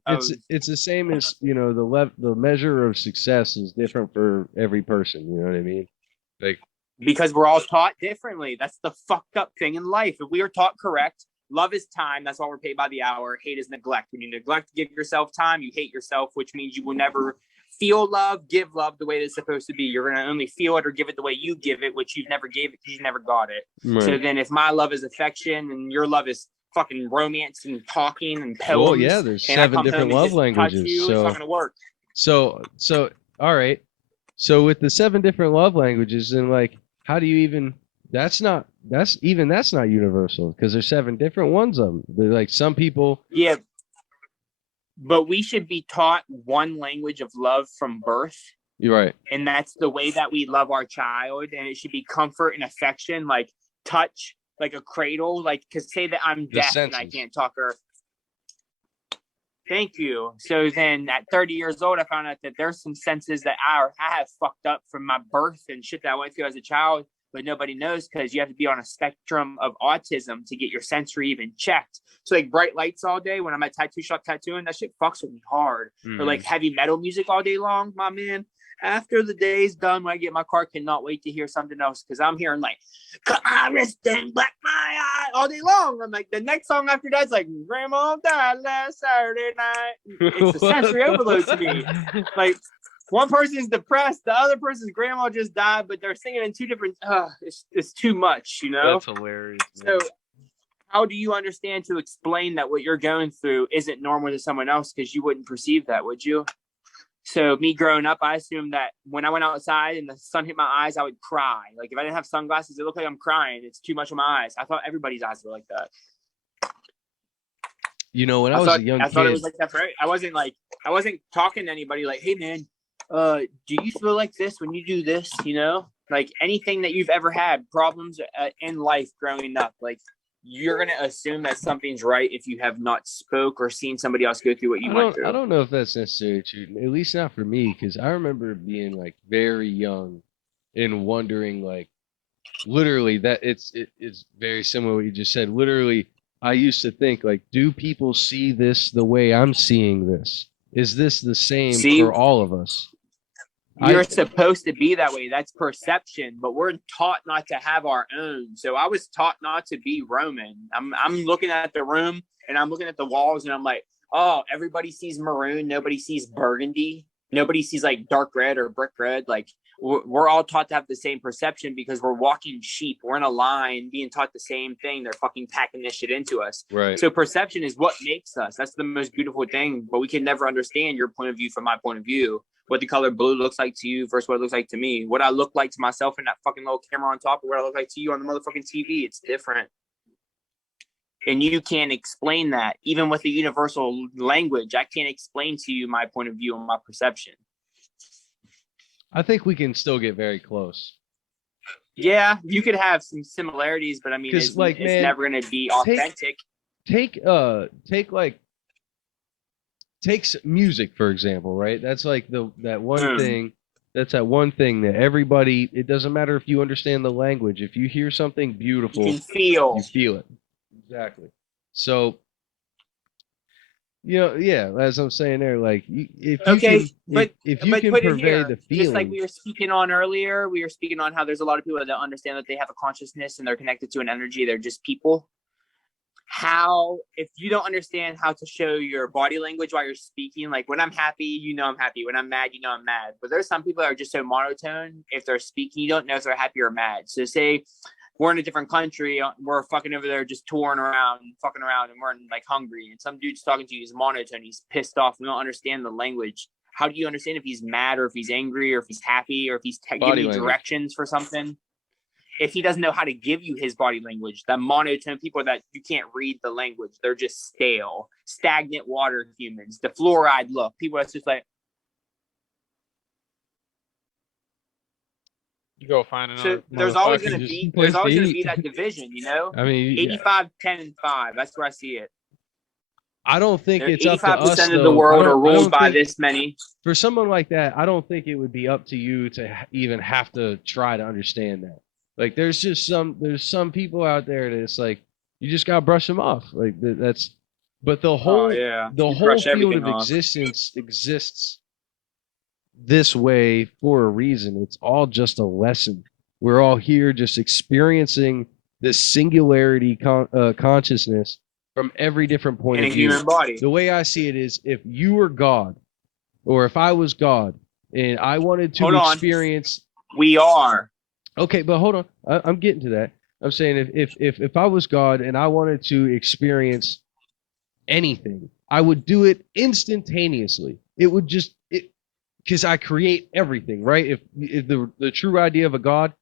it's the same as the measure of success is different for every person. You know what I mean? Like because we're all taught differently. That's the fucked up thing in life. If we are taught correct, love is time. That's why we're paid by the hour. Hate is neglect. When you neglect to give yourself time, you hate yourself, which means you will never feel love, give love the way it's supposed to be. You're going to only feel it or give it the way you give it, which you've never gave it because you never got it. right. So then if my love is affection and your love is fucking romance and talking and poems. Well, yeah, there's and I 7 come different home and love just touch languages. you, it's not going to work. So all right. So with the 7 different love languages, and like, how do you even that's not universal because there's 7 different ones of them. They're like some people. Yeah, but we should be taught one language of love from birth. You're right. And that's the way that we love our child. And it should be comfort and affection, like touch, like a cradle. Like, because say that I'm deaf and I can't talk or. Thank you. So then at 30 years old, I found out that there's some senses that I have fucked up from my birth and shit that I went through as a child, but nobody knows because you have to be on a spectrum of autism to get your sensory even checked. So like bright lights all day when I'm at tattoo shop tattooing, that shit fucks with me hard. Or like heavy metal music all day long, my man. After the day's done, when I get in my car, cannot wait to hear something else because I'm hearing like, cut my wrist and black my eye all day long. I'm like, the next song after that's like, Grandma died last Saturday night. It's a sensory overload to me. Like, one person's depressed, the other person's grandma just died, but they're singing in 2 different. It's too much, you know. That's hilarious. So, how do you understand to explain that what you're going through isn't normal to someone else? Because you wouldn't perceive that, would you? So me growing up, I assumed that when I went outside and the sun hit my eyes, I would cry. Like if I didn't have sunglasses, it looked like I'm crying. It's too much on my eyes. I thought everybody's eyes were like that. You know, when I was a young kid, I thought it was like that for I wasn't talking to anybody like, hey man, do you feel like this when you do this? You know, like anything that you've ever had problems in life growing up, like you're going to assume that something's right if you have not spoke or seen somebody else go through what you went through. I don't know if that's necessarily true, at least not for me, because I remember being like very young and wondering like literally that it's very similar to what you just said. Literally, I used to think like, do people see this the way I'm seeing this? Is this the same for all of us? You're supposed to be that way. That's perception, but we're taught not to have our own. So I was taught not to be Roman. I'm looking at the room and I'm looking at the walls and I'm like, oh, everybody sees maroon. Nobody sees burgundy. Nobody sees like dark red or brick red. Like we're all taught to have the same perception because we're walking sheep. We're in a line being taught the same thing. They're fucking packing this shit into us. Right. So perception is what makes us. That's the most beautiful thing, but we can never understand your point of view from my point of view. What the color blue looks like to you versus what it looks like to me. What I look like to myself in that fucking little camera on top, or what I look like to you on the motherfucking TV. It's different. And you can't explain that. Even with the universal language, I can't explain to you my point of view and my perception. I think we can still get very close. Yeah, you could have some similarities, but I mean, it's never going to be authentic. Take music, for example, right? That's like that one thing. That's that one thing that everybody, it doesn't matter if you understand the language. If you hear something beautiful, you feel it. Exactly. So, you know, yeah, as I'm saying there, like if you can convey the feeling. Just like we were speaking on earlier, we were speaking on how there's a lot of people that don't understand that they have a consciousness and they're connected to an energy. They're just people. How, if you don't understand how to show your body language while you're speaking, like when I'm happy, you know I'm happy. When I'm mad, you know I'm mad. But there's some people that are just so monotone. If they're speaking, you don't know if they're happy or mad. So say we're in a different country, we're fucking over there just touring around, fucking around, and we're in like Hungary, and some dude's talking to you, he's monotone, he's pissed off, we don't understand the language. How do you understand if he's mad or if he's angry or if he's happy or if he's giving you directions for something? If he doesn't know how to give you his body language, the monotone people that you can't read the language, they're just stale, stagnant water humans, the fluoride look, people that's just like. You go find another. So there's always going to be that division, you know? I mean, 85, 10, and 5. That's where I see it. I don't think it's up to us. 85% of the world are ruled by this many. For someone like that, I don't think it would be up to you to even have to try to understand that. Like there's some people out there that it's like you just gotta brush them off. Like that's, but the whole field of existence exists this way for a reason. It's all just a lesson. We're all here just experiencing this singularity consciousness from every different point of view. Human body. The way I see it is, if you were God, or if I was God, and I wanted to experience, we are. Okay, but hold on. I'm getting to that. I'm saying if I was God and I wanted to experience anything, I would do it instantaneously. It would just because I create everything, right? If the true idea of a God,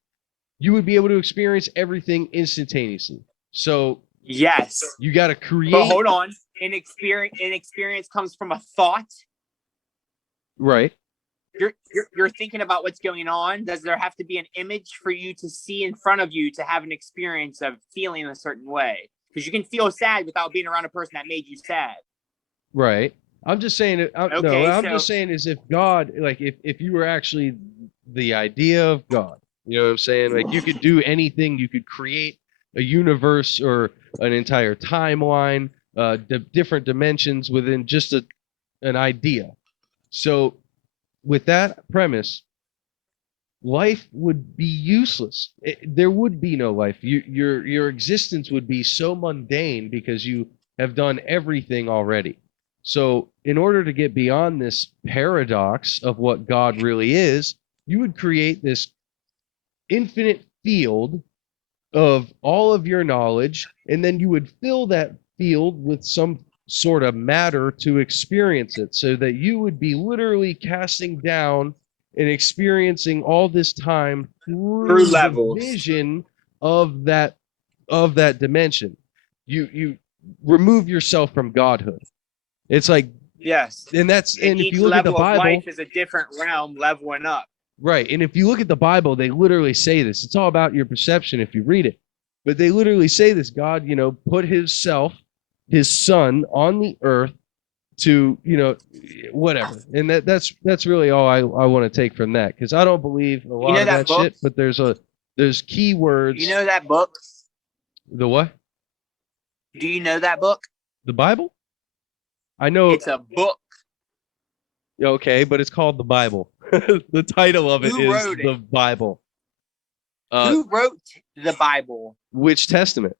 you would be able to experience everything instantaneously. So Yes. you got to But create. hold on. An experience comes from a thought. Right. You're thinking about what's going on. Does there have to be an image for you to see in front of you to have an experience of feeling a certain way? Because you can feel sad without being around a person that made you sad. Right. I'm just saying. Okay, what I'm so- just saying is if God, like, if you were actually the idea of God, you know what I'm saying? Like, you could do anything. You could create a universe or an entire timeline, different dimensions within just an idea. So, with that premise, life would be useless. There would be no life. Your existence would be so mundane because you have done everything already. So, in order to get beyond this paradox of what God really is, you would create this infinite field of all of your knowledge, and then you would fill that field with some sort of matter to experience it, so that you would be literally casting down and experiencing all this time through the levels. vision of that dimension. You remove yourself from godhood. It's like, Yes. and if each you look at the level of Bible, life is a different realm leveling up. right, and if you look at the Bible, they literally say this. It's all about your perception if you read it. But they literally say this: God, put his son on the earth to, whatever. And that's really all I want to take from that, because I don't believe a lot of that book? shit, but there's key words. You know that book? The what? Do you know that book? The Bible? I know. It's a book. Okay, but it's called the Bible. The title of it Who is wrote the it? Bible. Who wrote the Bible? Which testament?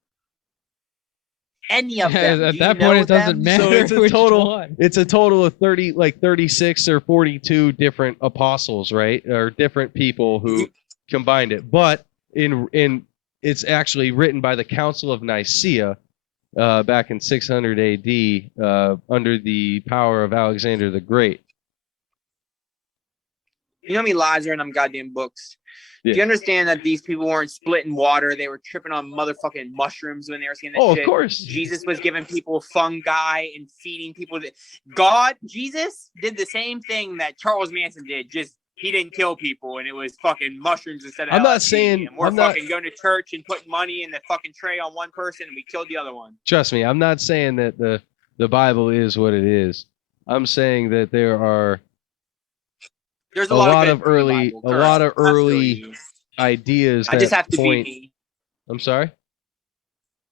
Any of them. At Do that you point, know it doesn't them? matter. So it's a which total. one. It's a total of 36 or 42 different apostles, right? Or different people who combined it. But in it's actually written by the Council of Nicaea back in 600 AD under the power of Alexander the Great. You know how many lies are in them goddamn books? Yeah. Do you understand that these people weren't splitting water? They were tripping on motherfucking mushrooms when they were seeing this Oh, shit. of course. Jesus was giving people fungi and feeding people. Jesus did the same thing that Charles Manson did. Just he didn't kill people, and it was fucking mushrooms instead of I'm not LSD. saying- And we're I'm not- fucking going to church and putting money in the fucking tray on one person, and we killed the other one. Trust me, I'm not saying that the Bible is what it is. I'm saying that there are There's a lot good of from the early Bible, a lot of currently. I feel early you. ideas I just that have to point. be me. I'm sorry.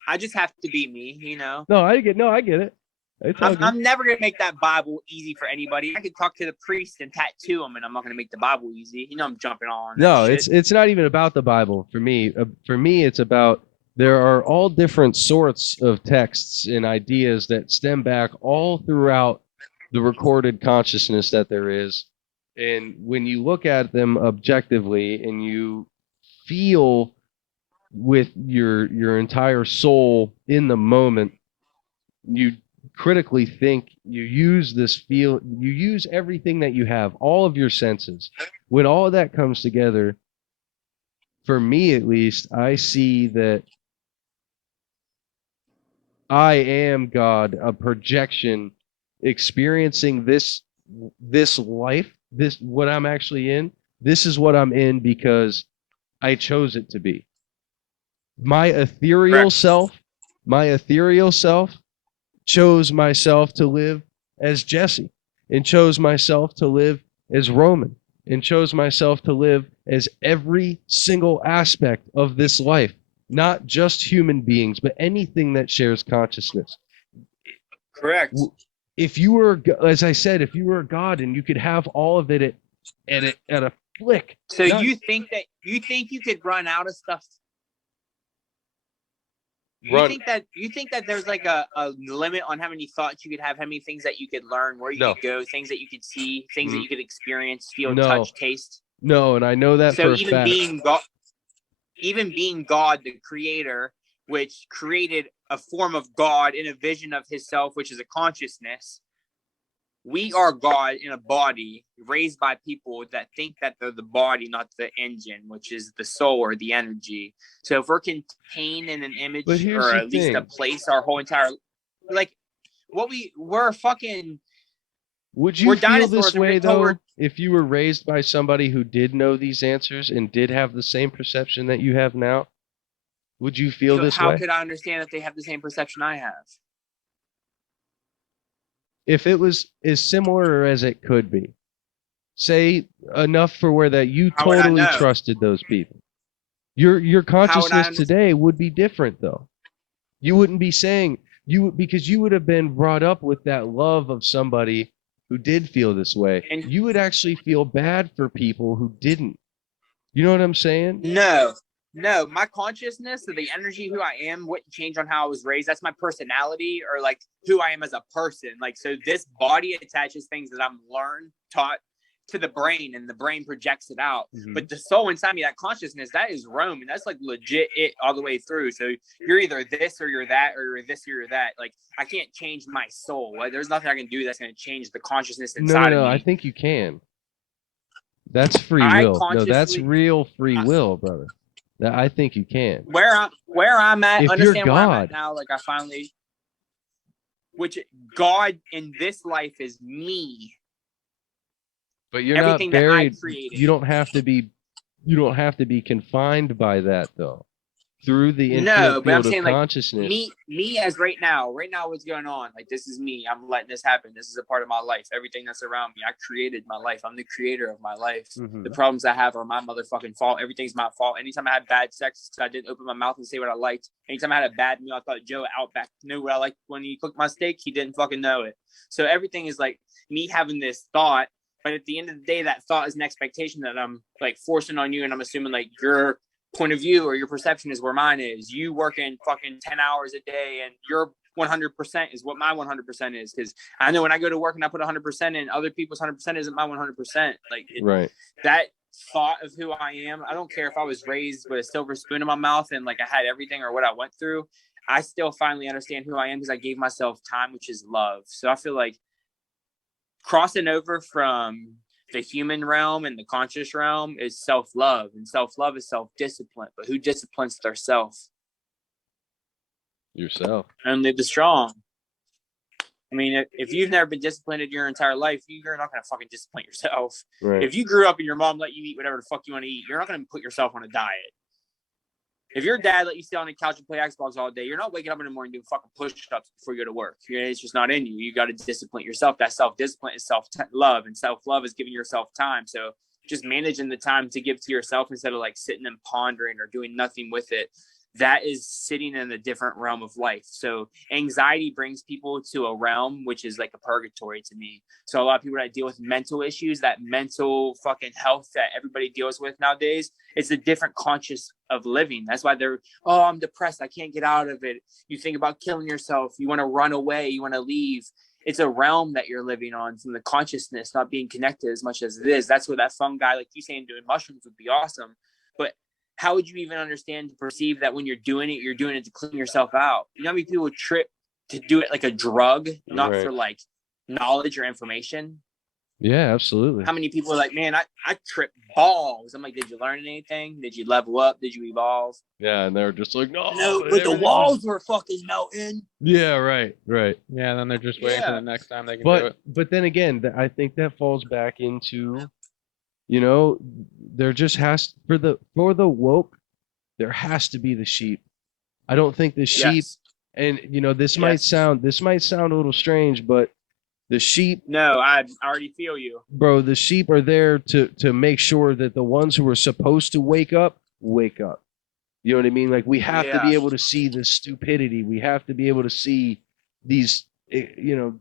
I just have to be me, you know. No, I get it. It's all good. I'm never gonna make that Bible easy for anybody. I could talk to the priest and tattoo him, and I'm not gonna make the Bible easy. You know, I'm jumping on. No, that shit. it's not even about the Bible for me. For me, it's about there are all different sorts of texts and ideas that stem back all throughout the recorded consciousness that there is. And when you look at them objectively and you feel with your entire soul in the moment, you critically think, you use everything that you have, all of your senses. When all of that comes together, for me at least, I see that I am God, a projection, experiencing this life, this what I'm actually in. This is what I'm in because I chose it to be. My ethereal Correct. self chose myself to live as Jesse, and chose myself to live as Roman, and chose myself to live as every single aspect of this life, not just human beings, but anything that shares consciousness. Correct. If you were, as I said, if you were a god and you could have all of it at a flick. So you think you could run out of stuff? You think that there's like a limit on how many thoughts you could have, how many things that you could learn, where you could go, things that you could see, things that you could experience, feel, touch, taste? No, and I know that So for a even fact. being God, the creator, which created a form of God in a vision of himself, which is a consciousness, we are God in a body raised by people that think that they're the body, not the engine, which is the soul or the energy. So if we're contained in an But image here's or the at least a thing. place our whole entire, like, we're fucking, Would you we're feel this dinosaurs and we're way, told though, we're, if you were raised by somebody who did know these answers and did have the same perception that you have now? Would you feel this how way? could I understand if they have the same perception I have? If it was as similar as it could be, say enough for where that you How would I totally know? trusted those people. Your How would I consciousness understand? today would be different, though. You wouldn't be saying because you would have been brought up with that love of somebody who did feel this way. And You would actually feel bad for people who didn't. You know what I'm saying? no, my consciousness or the energy who I am wouldn't change on how I was raised. That's my personality or like who I am as a person. Like, so this body attaches things that I'm learned, taught to the brain, and the brain projects it out. But the soul inside me, that consciousness, that is Rome, and that's like legit it all the way through. So you're either this or you're that, or you're this or you're that. Like, I can't change my soul. Like, there's nothing I can do that's going to change the consciousness inside of No. me. I think you can. That's free I will. No, that's consciously, real free will, brother. I think you can. where I'm at, If you're understand where I'm at God, now. Like, I finally, which God in this life is me. but you're Everything not that I buried. created. You don't have to be confined by that, though. Through the No, infinite but I'm field of saying, like, consciousness. me as right now what's going on, like, this is me. I'm letting this happen. This is a part of my life. Everything that's around me, I created my life. I'm the creator of my life. The problems I have are my motherfucking fault. Everything's my fault. Anytime I had bad sex, I didn't open my mouth and say what I liked. Anytime I had a bad meal, I thought Joe Outback knew what I liked. When he cooked my steak, he didn't fucking know it. So everything is like me having this thought, but at the end of the day, that thought is an expectation that I'm like forcing on you, and I'm assuming like your point of view or your perception is where mine is. You working fucking 10 hours a day, and your 100% is what my 100% is. Because I know when I go to work and I put 100% in, other people's 100% isn't my 100%. Like, Right. that thought of who I am, I don't care if I was raised with a silver spoon in my mouth and like I had everything or what I went through. I still finally understand who I am because I gave myself time, which is love. So I feel like crossing over from the human realm and the conscious realm is self-love, and self-love is self-discipline. But who disciplines their self? Yourself. Only the strong. I mean, if you've never been disciplined in your entire life, you're not going to fucking discipline yourself. Right. If you grew up and your mom let you eat whatever the fuck you want to eat, you're not going to put yourself on a diet. If your dad let you sit on the couch and play Xbox all day, you're not waking up in the morning doing fucking push-ups before you go to work. It's just not in you. You got to discipline yourself. That self-discipline is self-love, and self-love is giving yourself time. So just managing the time to give to yourself instead of like sitting and pondering or doing nothing with it, that is sitting in a different realm of life. So anxiety brings people to a realm which is like a purgatory to me. So a lot of people that deal with mental issues, that mental fucking health that everybody deals with nowadays, it's a different conscious of living. That's why they're, oh, I'm depressed, I can't get out of it. You think about killing yourself, you want to run away, you want to leave. It's a realm that you're living on from the consciousness, not being connected as much as it is. That's where that fungi, like you saying, doing mushrooms would be awesome. But how would you even understand to perceive that when you're doing it to clean yourself out? You know how many people trip to do it like a drug, not Right. for like knowledge or information? Yeah, absolutely. How many people are like, man, I trip balls. I'm like, did you learn anything? Did you level up? Did you evolve? Yeah, and they're just like, no, No, but the walls were fucking melting. Yeah, right. Yeah, and then they're just waiting for Yeah. the next time they can do it. But then again, I think that falls back into, you know, there just has for the woke, there has to be the sheep. I don't think the sheep, Yes. and you know, this might sound a little strange, but the sheep, No, I already feel you. bro, the sheep are there to make sure that the ones who are supposed to wake up, wake up. You know what I mean? Like, we have to be able to see the stupidity. We have to be able to see these, you know,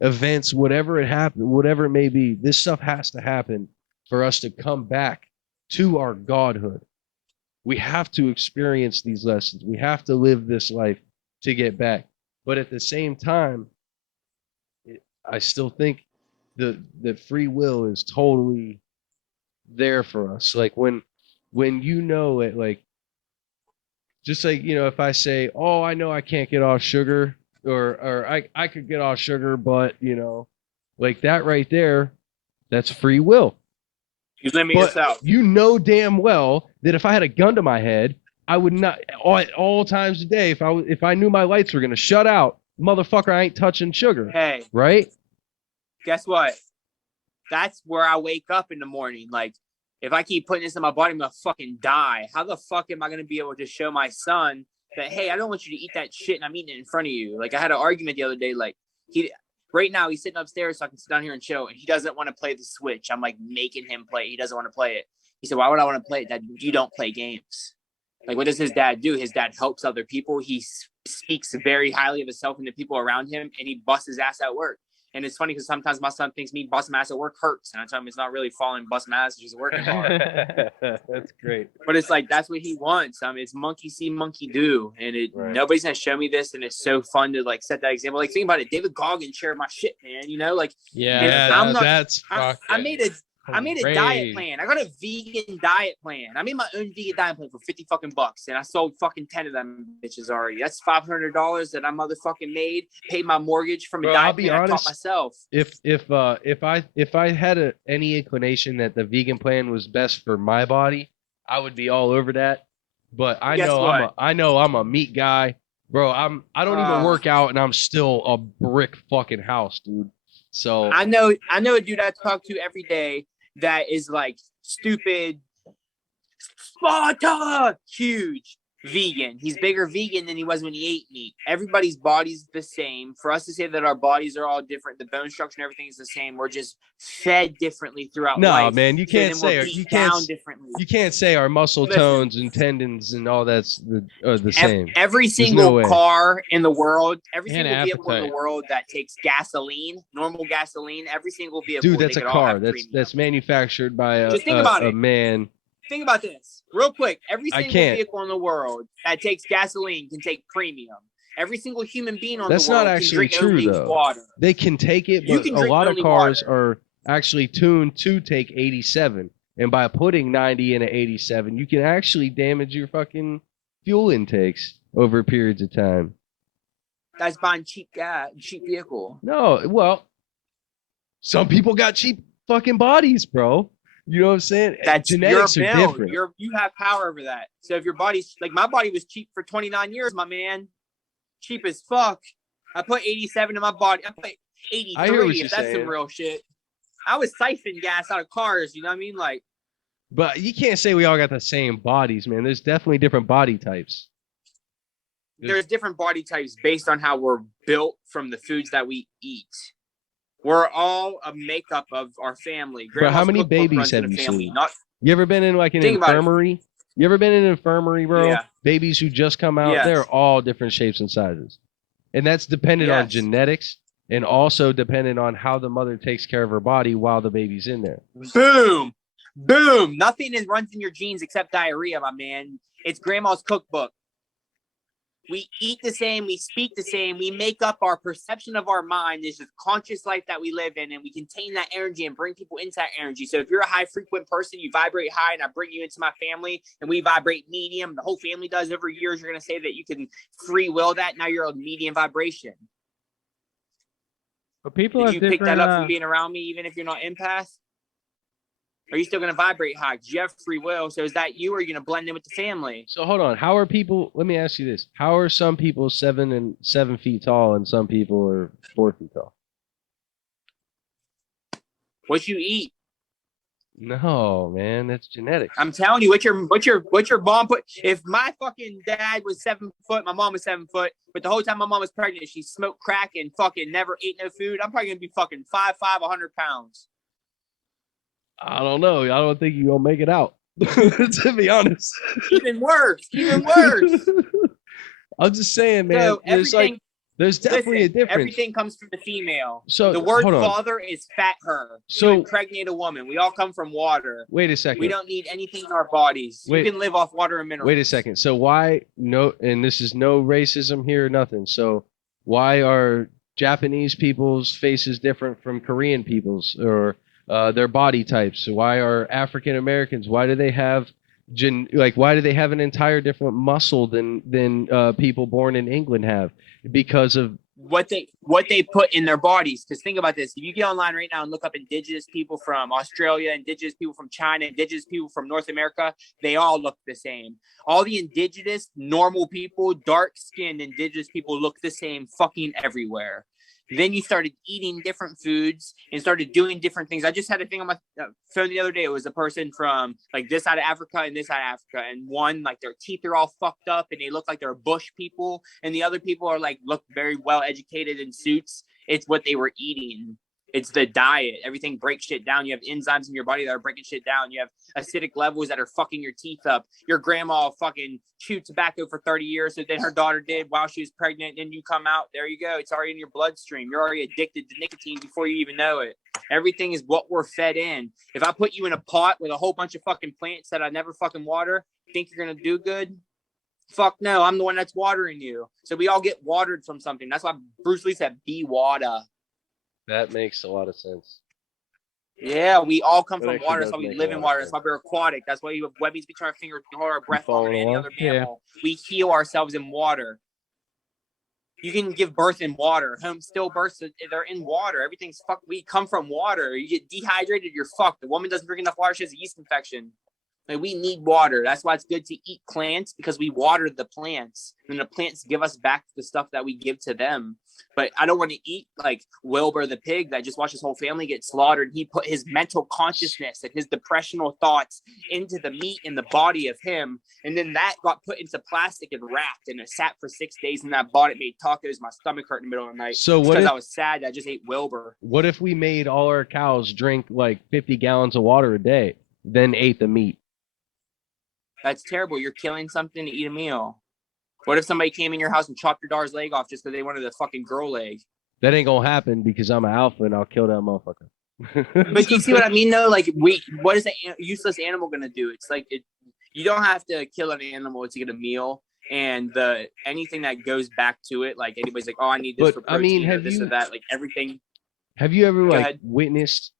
events, whatever it may be. This stuff has to happen for us to come back to our godhood. We have to experience these lessons. We have to live this life to get back. But at the same time, I still think the free will is totally there for us. Like, when you know it, like, just like, you know, if I say, oh, I know I can't get off sugar, or I could get off sugar, but you know, like that right there, that's free will. You limit But yourself. you know damn well that if I had a gun to my head, I would not at all times of the day. If I knew my lights were gonna shut out, motherfucker, I ain't touching sugar. Hey, Right? guess what? That's where I wake up in the morning. Like, if I keep putting this in my body, I'm gonna fucking die. How the fuck am I gonna be able to show my son that, hey, I don't want you to eat that shit and I'm eating it in front of you? Like, I had an argument the other day. Like, right now he's sitting upstairs so I can sit down here and chill, and he doesn't want to play the Switch. I'm like making him play. He doesn't want to play it. He said, why would I want to play it? Dad, you don't play games. Like, what does his dad do? His dad helps other people. He speaks very highly of himself and the people around him, and he busts his ass at work. And it's funny because sometimes my son thinks me busting my ass at work hurts. And I tell him it's not really falling, busting my ass, it's just working hard. That's great. But it's like, that's what he wants. I mean, it's monkey see, monkey do. And Right. Nobody's going to show me this. And it's so fun to like set that example. Like, think about it. David Goggins shared my shit, man. You know, like, Yeah, I'm not- that's I made a diet plan. I got a vegan diet plan. I made my own vegan diet plan for $50 and I sold fucking 10 of them bitches already. That's $500 that I motherfucking made. Paid my mortgage from a Bro, diet I'll be plan honest, I taught myself. If I had any inclination that the vegan plan was best for my body, I would be all over that. But I Guess know what? I'm a meat guy, bro. I don't even work out, and I'm still a brick fucking house, dude. So I know a dude I talk to every day that is like stupid, Sparta, huge vegan. He's bigger vegan than he was when he ate meat. Everybody's body's the same. For us to say that our bodies are all different, the bone structure and everything is the same. We're just fed differently throughout no, life. man, you So can't then we're say beat down differently. you can't say our muscle Listen. tones and tendons and all that's the same. Every no single way. car in the world, every And single vehicle in appetite. the world that takes gasoline, normal gasoline, every single vehicle. Dude, that's they a could all car. have That's premium. that's manufactured by Just think about a it. man. Think about this real quick. Every I single can't. vehicle in the world that takes gasoline can take premium. Every single human being on That's the world not can actually drink true, only though. water. They can take it, You but can a drink lot of only cars water. are actually tuned to take 87. And by putting 90 in an 87, you can actually damage your fucking fuel intakes over periods of time. That's buying cheap vehicle. No, well, some people got cheap fucking bodies, bro. You know what I'm saying? That's Genetics your are build. different. You have power over that. So if your body's like, my body was cheap for 29 years, my man, cheap as fuck. I put 87 in my body. I put I hear what 83. you're If that's saying. some real shit. I was siphoning gas out of cars. You know what I mean? Like, But you can't say we all got the same bodies, man. There's definitely different body types. there's different body types based on how we're built from the foods that we eat. We're all a makeup of our family. Bro, how Grandma's many cookbook babies runs in have a you family. seen? Not You ever been in like an Think about it. infirmary? You ever been in an infirmary, bro? Yeah. Babies who just come out, Yes. they're all different shapes and sizes. And that's dependent on Yes. genetics and also dependent on how the mother takes care of her body while the baby's in there. boom, boom. Nothing runs in your genes except diarrhea, my man. It's grandma's cookbook. We eat the same, we speak the same, we make up our perception of our mind. This is conscious life that we live in, and we contain that energy and bring people into that energy. So if you're a high frequent person, you vibrate high, and I bring you into my family, and we vibrate medium. The whole family does. Over years, you're going to say that you can free will that. Now you're a medium vibration. But people Did have you different. pick that up from being around me, even if you're not empath? Are you still going to vibrate high? Because you have free will. So is that you, or are you going to blend in with the family? So hold on. How are people, let me ask you this. How are some people 7 feet tall and some people are 4 feet tall? What you eat? No, man, that's genetics. I'm telling you, what your mom put. If my fucking dad was 7 foot, my mom was 7 foot, but the whole time my mom was pregnant, she smoked crack and fucking never ate no food. I'm probably gonna be fucking 5'5", 100 pounds. I don't know. I don't think you're going to make it out, to be honest. Even worse. Even worse. I'm just saying, man. So There's definitely a difference. Everything comes from the female. So the word hold on. father is fat her. So- You impregnate a woman. We all come from water. Wait a second. We don't need anything in our bodies. Wait. You can live off water and minerals. Wait a second. So why no? And this is no racism here or nothing. So why are Japanese people's faces different from Korean people's, or their body types? Why are African Americans? Why do they have why do they have an entire different muscle than people born in England have? Because of what they put in their bodies. Because think about this: if you get online right now and look up indigenous people from Australia, indigenous people from China, indigenous people from North America, they all look the same. All the indigenous normal people, dark-skinned indigenous people look the same fucking everywhere. Then you started eating different foods and started doing different things. I just had a thing on my phone the other day. It was a person from like this side of Africa and this side of Africa. And one, like their teeth are all fucked up and they look like they're bush people. And the other people are like, look very well educated in suits. It's what they were eating. It's the diet. Everything breaks shit down. You have enzymes in your body that are breaking shit down. You have acidic levels that are fucking your teeth up. Your grandma fucking chewed tobacco for 30 years. So then her daughter did while she was pregnant. Then you come out. There you go. It's already in your bloodstream. You're already addicted to nicotine before you even know it. Everything is what we're fed in. If I put you in a pot with a whole bunch of fucking plants that I never fucking water, think you're going to do good? Fuck no. I'm the one that's watering you. So we all get watered from something. That's why Bruce Lee said, be water. That makes a lot of sense. Yeah, we all come That from actually water. does That's why we make a live lot in of water. sense. That's why we're aquatic. That's why you have webbies between our fingers, hold our breath following longer than any along? other mammal. We heal ourselves in water. You can give birth in water. Home stillbirths, they're in water. Everything's fucked. We come from water. You get dehydrated, you're fucked. The woman doesn't drink enough water, she has a yeast infection. Like, we need water. That's why it's good to eat plants, because we water the plants. And the plants give us back the stuff that we give to them. But I don't want to eat like Wilbur the pig that just watched his whole family get slaughtered. He put his mental consciousness and his depressional thoughts into the meat in the body of him. And then that got put into plastic and wrapped, and it sat for 6 days in that body. It made tacos. My stomach hurt in the middle of the night. So what because if, I was sad that I just ate Wilbur. what if we made all our cows drink like 50 gallons of water a day, then ate the meat? That's terrible. You're killing something to eat a meal. What if somebody came in your house and chopped your daughter's leg off just because they wanted a fucking girl leg? That ain't gonna happen because I'm an alpha and I'll kill that motherfucker. But you see what I mean, though? Like, what is a useless animal gonna do? It's like you don't have to kill an animal to get a meal, and anything that goes back to it, like anybody's like, oh, I need this for protein or this or that, like everything. Have you ever Go like ahead. witnessed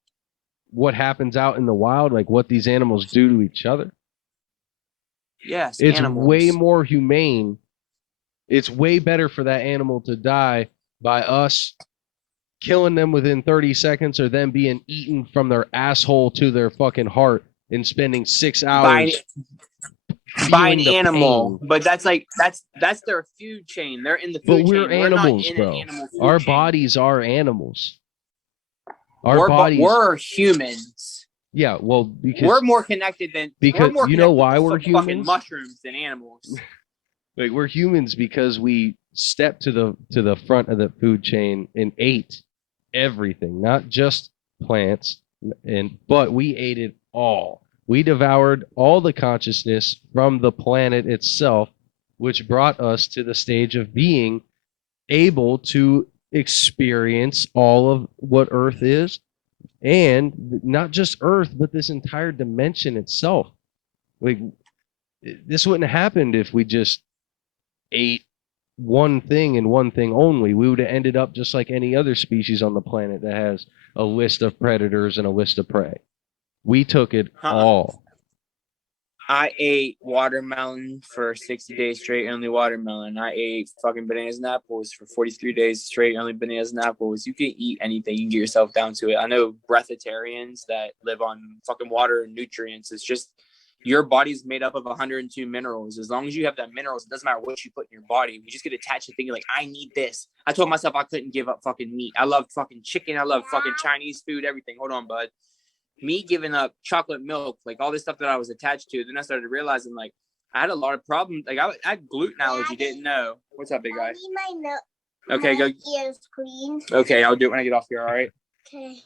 what happens out in the wild, like what these animals do to each other? Yes, It's animals. way more humane. It's way better for that animal to die by us killing them within 30 seconds or them being eaten from their asshole to their fucking heart and spending 6 hours by an feeling the animal. pain. But that's their food chain. They're in the But food we're chain. animals, not in bro. an animal food Our chain. bodies are animals. Our bodies. We're humans. Yeah, well, because We're more connected than because we're more you know connected why to we're some fucking humans? mushrooms than animals. like we're humans because we stepped to the front of the food chain and ate everything, not just plants, but we ate it all. We devoured all the consciousness from the planet itself, which brought us to the stage of being able to experience all of what Earth is, and not just Earth, but this entire dimension itself. Like, this wouldn't have happened if we just ate one thing and one thing only. We would have ended up just like any other species on the planet that has a list of predators and a list of prey. We took it all. I ate watermelon for 60 days straight, only watermelon. I ate fucking bananas and apples for 43 days straight, only bananas and apples. You can eat anything. You can get yourself down to it. I know breatharians that live on fucking water and nutrients. It's just your body's made up of 102 minerals. As long as you have that minerals, it doesn't matter what you put in your body. We just get attached to thinking like, I need this. I told myself I couldn't give up fucking meat. I love fucking chicken. I love fucking Chinese food, everything. Hold on, bud. Me giving up chocolate milk, like all this stuff that I was attached to, then I started realizing like I had a lot of problems. Like I had gluten allergy, didn't know. What's up, big guy? Okay, go. Ears clean. Okay, I'll do it when I get off here. All right. Okay.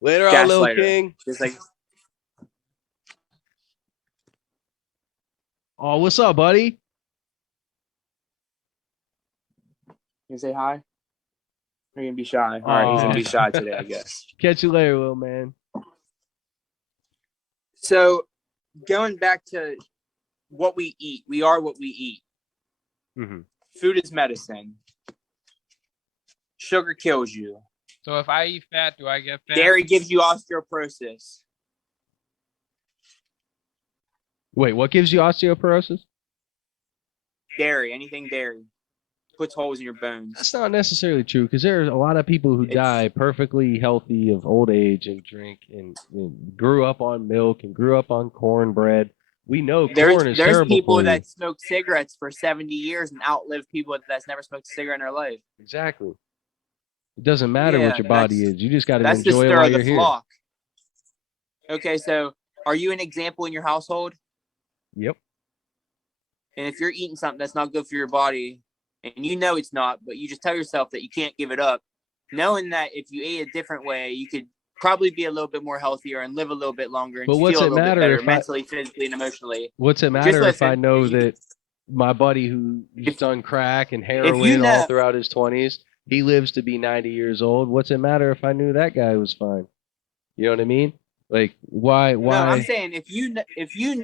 Later on, little Gaslighter. king. Just like, Oh, what's up, buddy? you say hi. Are you gonna be shy? All right, he's gonna be shy today, I guess. Catch you later, little man. So, going back to what we eat, we are what we eat. Mm-hmm. Food is medicine. Sugar kills you. So if I eat fat, do I get fat? Dairy gives you osteoporosis. Wait, what gives you osteoporosis? Dairy, anything dairy. puts holes in your bones. That's not necessarily true, because there are a lot of people who die perfectly healthy of old age and drink and grew up on milk and grew up on cornbread. We know corn is There's terrible people for you. that smoke cigarettes for 70 years and outlive people that's never smoked a cigarette in their life. Exactly. It doesn't matter what your body is. You just got to That's the enjoy it stir while of the you're here. flock. Okay, so are you an example in your household? Yep. And if you're eating something that's not good for your body, and you know it's not, but you just tell yourself that you can't give it up, knowing that if you ate a different way, you could probably be a little bit more healthier and live a little bit longer and But what's feel a it little bit matter better if mentally, physically, and emotionally. What's it Just matter if I listen. know that my buddy who's done crack and you heroin all know- throughout his 20s, he lives to be 90 years old? What's it matter if I knew that guy was fine? You know what I mean? Like, why? No, I'm saying if you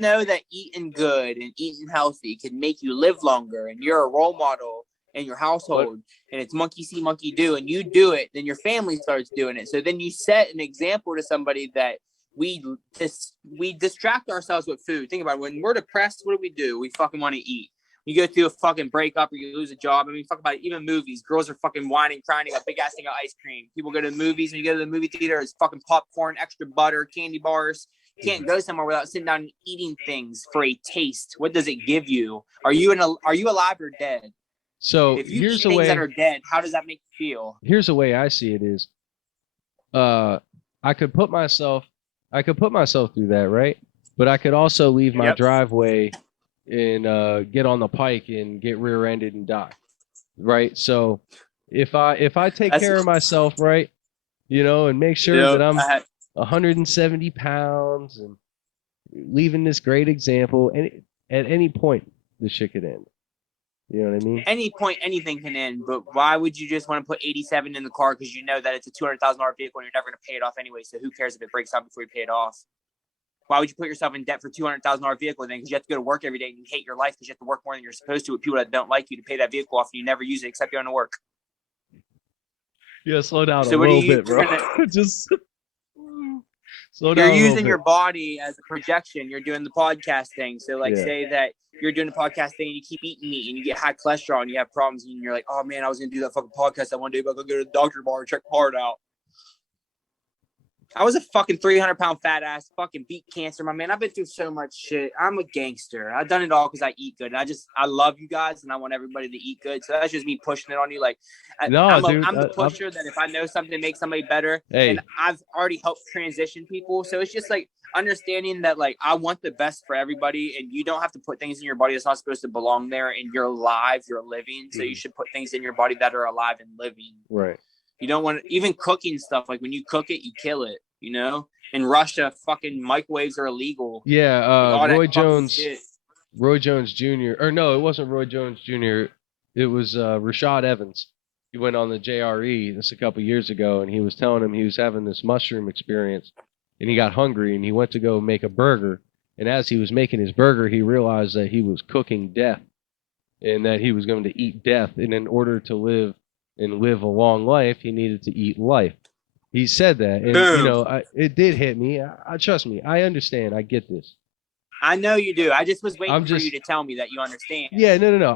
know that eating good and eating healthy can make you live longer, and you're a role model in your household, and it's monkey see, monkey do, and you do it, then your family starts doing it. So then you set an example to somebody that we distract ourselves with food. Think about it. When we're depressed, what do? We fucking want to eat. You go through a fucking breakup or you lose a job. I mean, fuck about it. Even movies. Girls are fucking whining, crying, a big ass thing of ice cream. People go to the movies, and you go to the movie theater, it's fucking popcorn, extra butter, candy bars. You can't go somewhere without sitting down and eating things for a taste. What does it give you? Are you alive or dead? So if you here's eat the things way that are dead, how does that make you feel? Here's the way I see it is, I could put myself through that, right? But I could also leave my driveway and get on the pike and get rear-ended and die, right? So if I take care of myself, right, you know, and make sure that I'm 170 pounds and leaving this great example, and at any point this shit could end. You know what I mean? Any point, anything can end. But why would you just want to put 87 in the car because you know that it's a $200,000 vehicle and you're never going to pay it off anyway? So who cares if it breaks down before you pay it off? Why would you put yourself in debt for $200,000 vehicle then? Because you have to go to work every day and you hate your life because you have to work more than you're supposed to with people that don't like you to pay that vehicle off, and you never use it except you're going to work. Yeah, slow down a little bit, bro. Just slow down. You're using your body as a projection. You're doing the podcast thing. So, say that you're doing a podcast thing and you keep eating meat and you get high cholesterol and you have problems and you're like, oh man, I was going to do that fucking podcast that one day, but I'll go to the doctor tomorrow and check my heart out. I was a fucking 300-pound fat ass, fucking beat cancer, my man. I've been through so much shit. I'm a gangster. I've done it all because I eat good. And I love you guys and I want everybody to eat good. So that's just me pushing it on you. Like, I'm the pusher that if I know something to make somebody better, and I've already helped transition people. So it's just like understanding that, like, I want the best for everybody, and you don't have to put things in your body that's not supposed to belong there. And you're alive, you're living. So you should put things in your body that are alive and living. Right. You don't want to, even cooking stuff, like when you cook it, you kill it, you know? In Russia, fucking microwaves are illegal. Yeah, Roy Jones Jr. Or no, it wasn't Roy Jones Jr. It was Rashad Evans. He went on the JRE this a couple years ago, and he was telling him he was having this mushroom experience, and he got hungry, and he went to go make a burger. And as he was making his burger, he realized that he was cooking death, and that he was going to eat death. And in order to live a long life, he needed to eat life. He said that, and you know, it did hit me. I trust me. I understand. I get this. I know you do. I just was waiting for you to tell me that you understand. Yeah, no.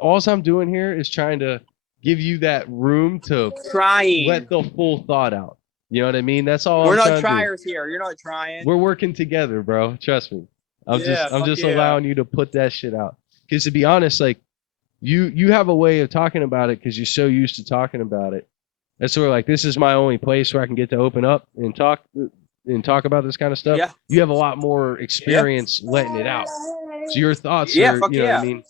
All I'm doing here is trying to give you that room to let the full thought out. You know what I mean? That's all. We're not triers here. You're not trying. We're working together, bro. Trust me. I'm just allowing you to put that shit out. Because to be honest, like, you have a way of talking about it because you're so used to talking about it. And so we're like, this is my only place where I can get to open up and talk about this kind of stuff. Yeah. You have a lot more experience letting it out. So your thoughts are, you know what I mean?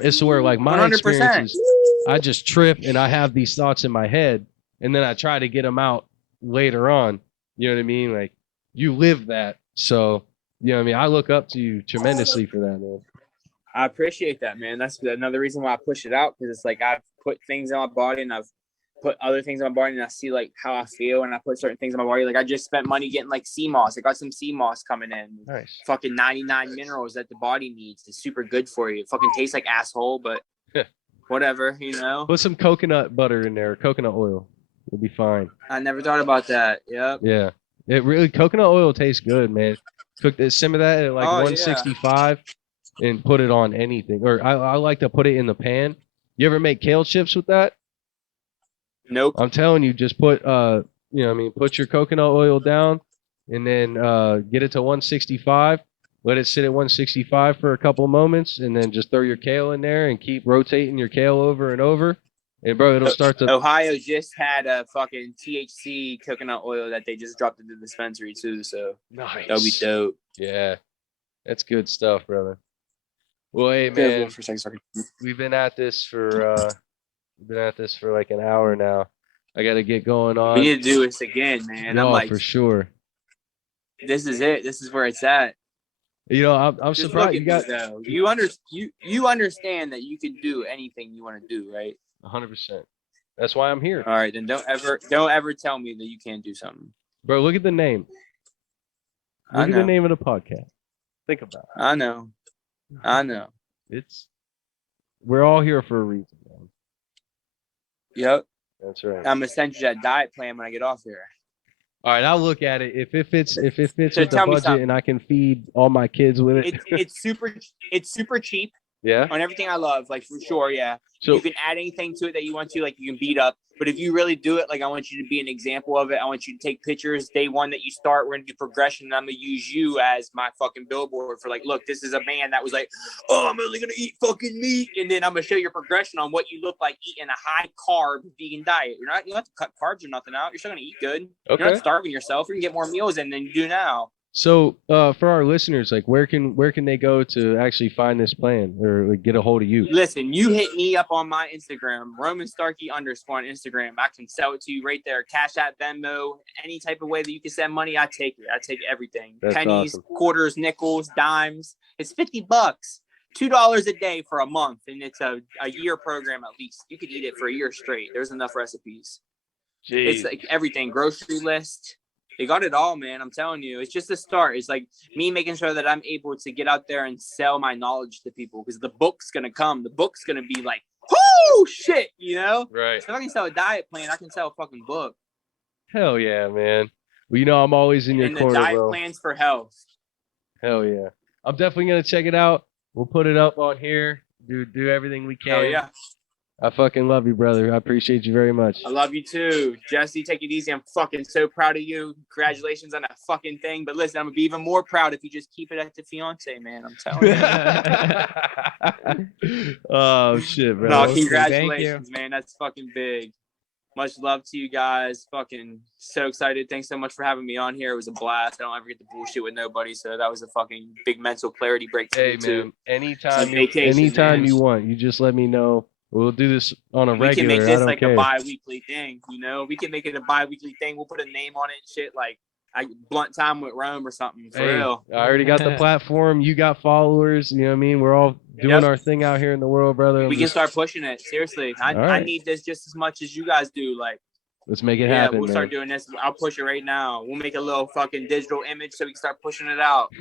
It's where, like, my 100%. experiences, I just trip and I have these thoughts in my head and then I try to get them out later on. You know what I mean? Like, you live that. So, you know what I mean? I look up to you tremendously for that, man. I appreciate that, man. That's another reason why I push it out, because it's like I've put things in my body and I've put other things in my body and I see like how I feel, and I put certain things in my body. Like I just spent money getting like sea moss. I got some sea moss coming in. Nice. Fucking 99 minerals that the body needs. It's super good for you. It fucking tastes like asshole, but whatever, you know. Put some coconut butter in there, coconut oil. It'll be fine. I never thought about that. Yep. Yeah. Coconut oil tastes good, man. Cook this, simmer that at like 165 and put it on anything. Or I like to put it in the pan, You ever make kale chips with that? Nope. I'm telling you, just put put your coconut oil down and then get it to 165. Let it sit at 165 for a couple of moments, and then just throw your kale in there and keep rotating your kale over and over. And bro, it'll start to. Ohio just had a fucking THC coconut oil that they just dropped into the dispensary too, so Nice. that'll be dope. Yeah, that's good stuff, brother. Well, hey Yeah, man, for a second, sorry. we've been at this for like an hour now. I got to get going on. We need to do this again, man. No, I'm like, for sure. this is it. This is where it's at. You know, I'm Just surprised look you at got me, though. You understand that you can do anything you want to do, right? 100%. That's why I'm here, All right, then don't ever tell me that you can't do something. bro. Look at the name. I Look at know. the name of the podcast. Think about it. I know. We're all here for a reason, man. Yep. That's right. I'm gonna send you that diet plan when I get off here. All right, I'll look at it. If it fits So with the tell me budget something. and I can feed all my kids with it. It's super cheap Yeah. on everything I love, like for sure, yeah. So You can add anything to it that you want to, like you can beat up. But if you really do it, like I want you to be an example of it. I want you to take pictures. Day one that you start, we're gonna do progression, and I'm gonna use you as my fucking billboard for like, look, this is a man that was like, oh, I'm only gonna eat fucking meat, and then I'm gonna show your progression on what you look like eating a high carb vegan diet. You don't have to cut carbs or nothing out. You're still gonna eat good. Okay. You're not starving yourself. You can get more meals in than you do now. So for our listeners, like where can they go to actually find this plan or like, get a hold of you? Listen, you hit me up on my Instagram, Roman Starkey _ on Instagram. I can sell it to you right there. Cash App, Venmo, any type of way that you can send money, I take it. I take everything. That's Pennies, awesome. quarters, nickels, dimes. It's $50. $2 a day for a month, and it's a year program at least. You could eat it for a year straight. There's enough recipes. Jeez. It's like everything, grocery list. They got it all, man. I'm telling you. It's just a start. It's like me making sure that I'm able to get out there and sell my knowledge to people because the book's going to come. The book's going to be like, whoo, shit, you know? Right. So if I can sell a diet plan, I can sell a fucking book. Hell yeah, man. Well, you know I'm always in your And the corner, diet bro. plans for health. Hell yeah. I'm definitely gonna check it out. We'll put it up on here. Do everything we can. Hell yeah. I fucking love you, brother. I appreciate you very much. I love you too. Jesse, take it easy. I'm fucking so proud of you. Congratulations on that fucking thing. But listen, I'm going to be even more proud if you just keep it at the fiance, man. I'm telling you. Oh, shit, bro. No, Thank you. congratulations, man. That's fucking big. Much love to you guys. Fucking so excited. Thanks so much for having me on here. It was a blast. I don't ever get to bullshit with nobody. So that was a fucking big mental clarity break to Hey, me too. man. Anytime, vacation, man. you want, you just let me know. We'll do this on a We regular. can make I this don't like care. a bi-weekly thing, you know? We can make it a bi-weekly thing. We'll put a name on it and shit, like Blunt Time with Rome or something, for Hey, real. I already got the platform. You got followers. You know what I mean? We're all doing Yep. our thing out here in the world, brother. We can start pushing it. Seriously. I right. need this just as much as you guys do. Like, Let's make it yeah, happen, we'll man. start doing this. I'll push it right now. We'll make a little fucking digital image so we can start pushing it out.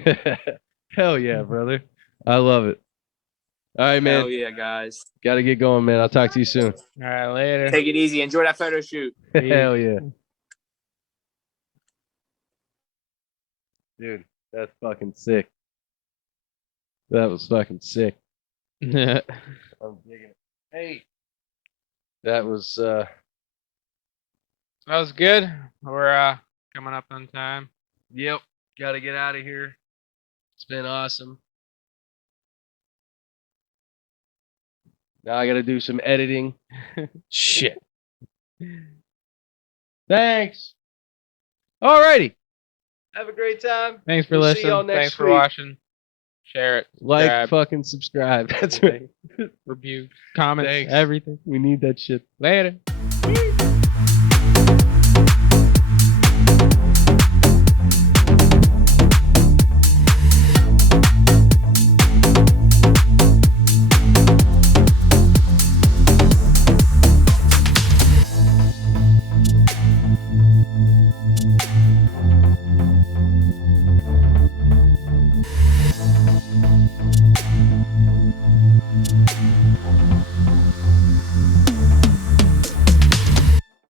Hell yeah, brother. I love it. All right, man. Hell yeah, guys. Got to get going, man. I'll talk to you soon. All right, later. Take it easy. Enjoy that photo shoot. Hell yeah. Dude, that's fucking sick. That was fucking sick. I'm digging it. Hey. That was That was good. We're coming up on time. yep. Got to get out of here. It's been awesome. Now I got to do some editing. Shit. Thanks. Alrighty. Have a great time. Thanks for We'll see y'all listening. next Thanks for week. watching. Share it. Like, subscribe, fucking subscribe. That's right. review, comments, Thanks. everything. We need that shit. Later.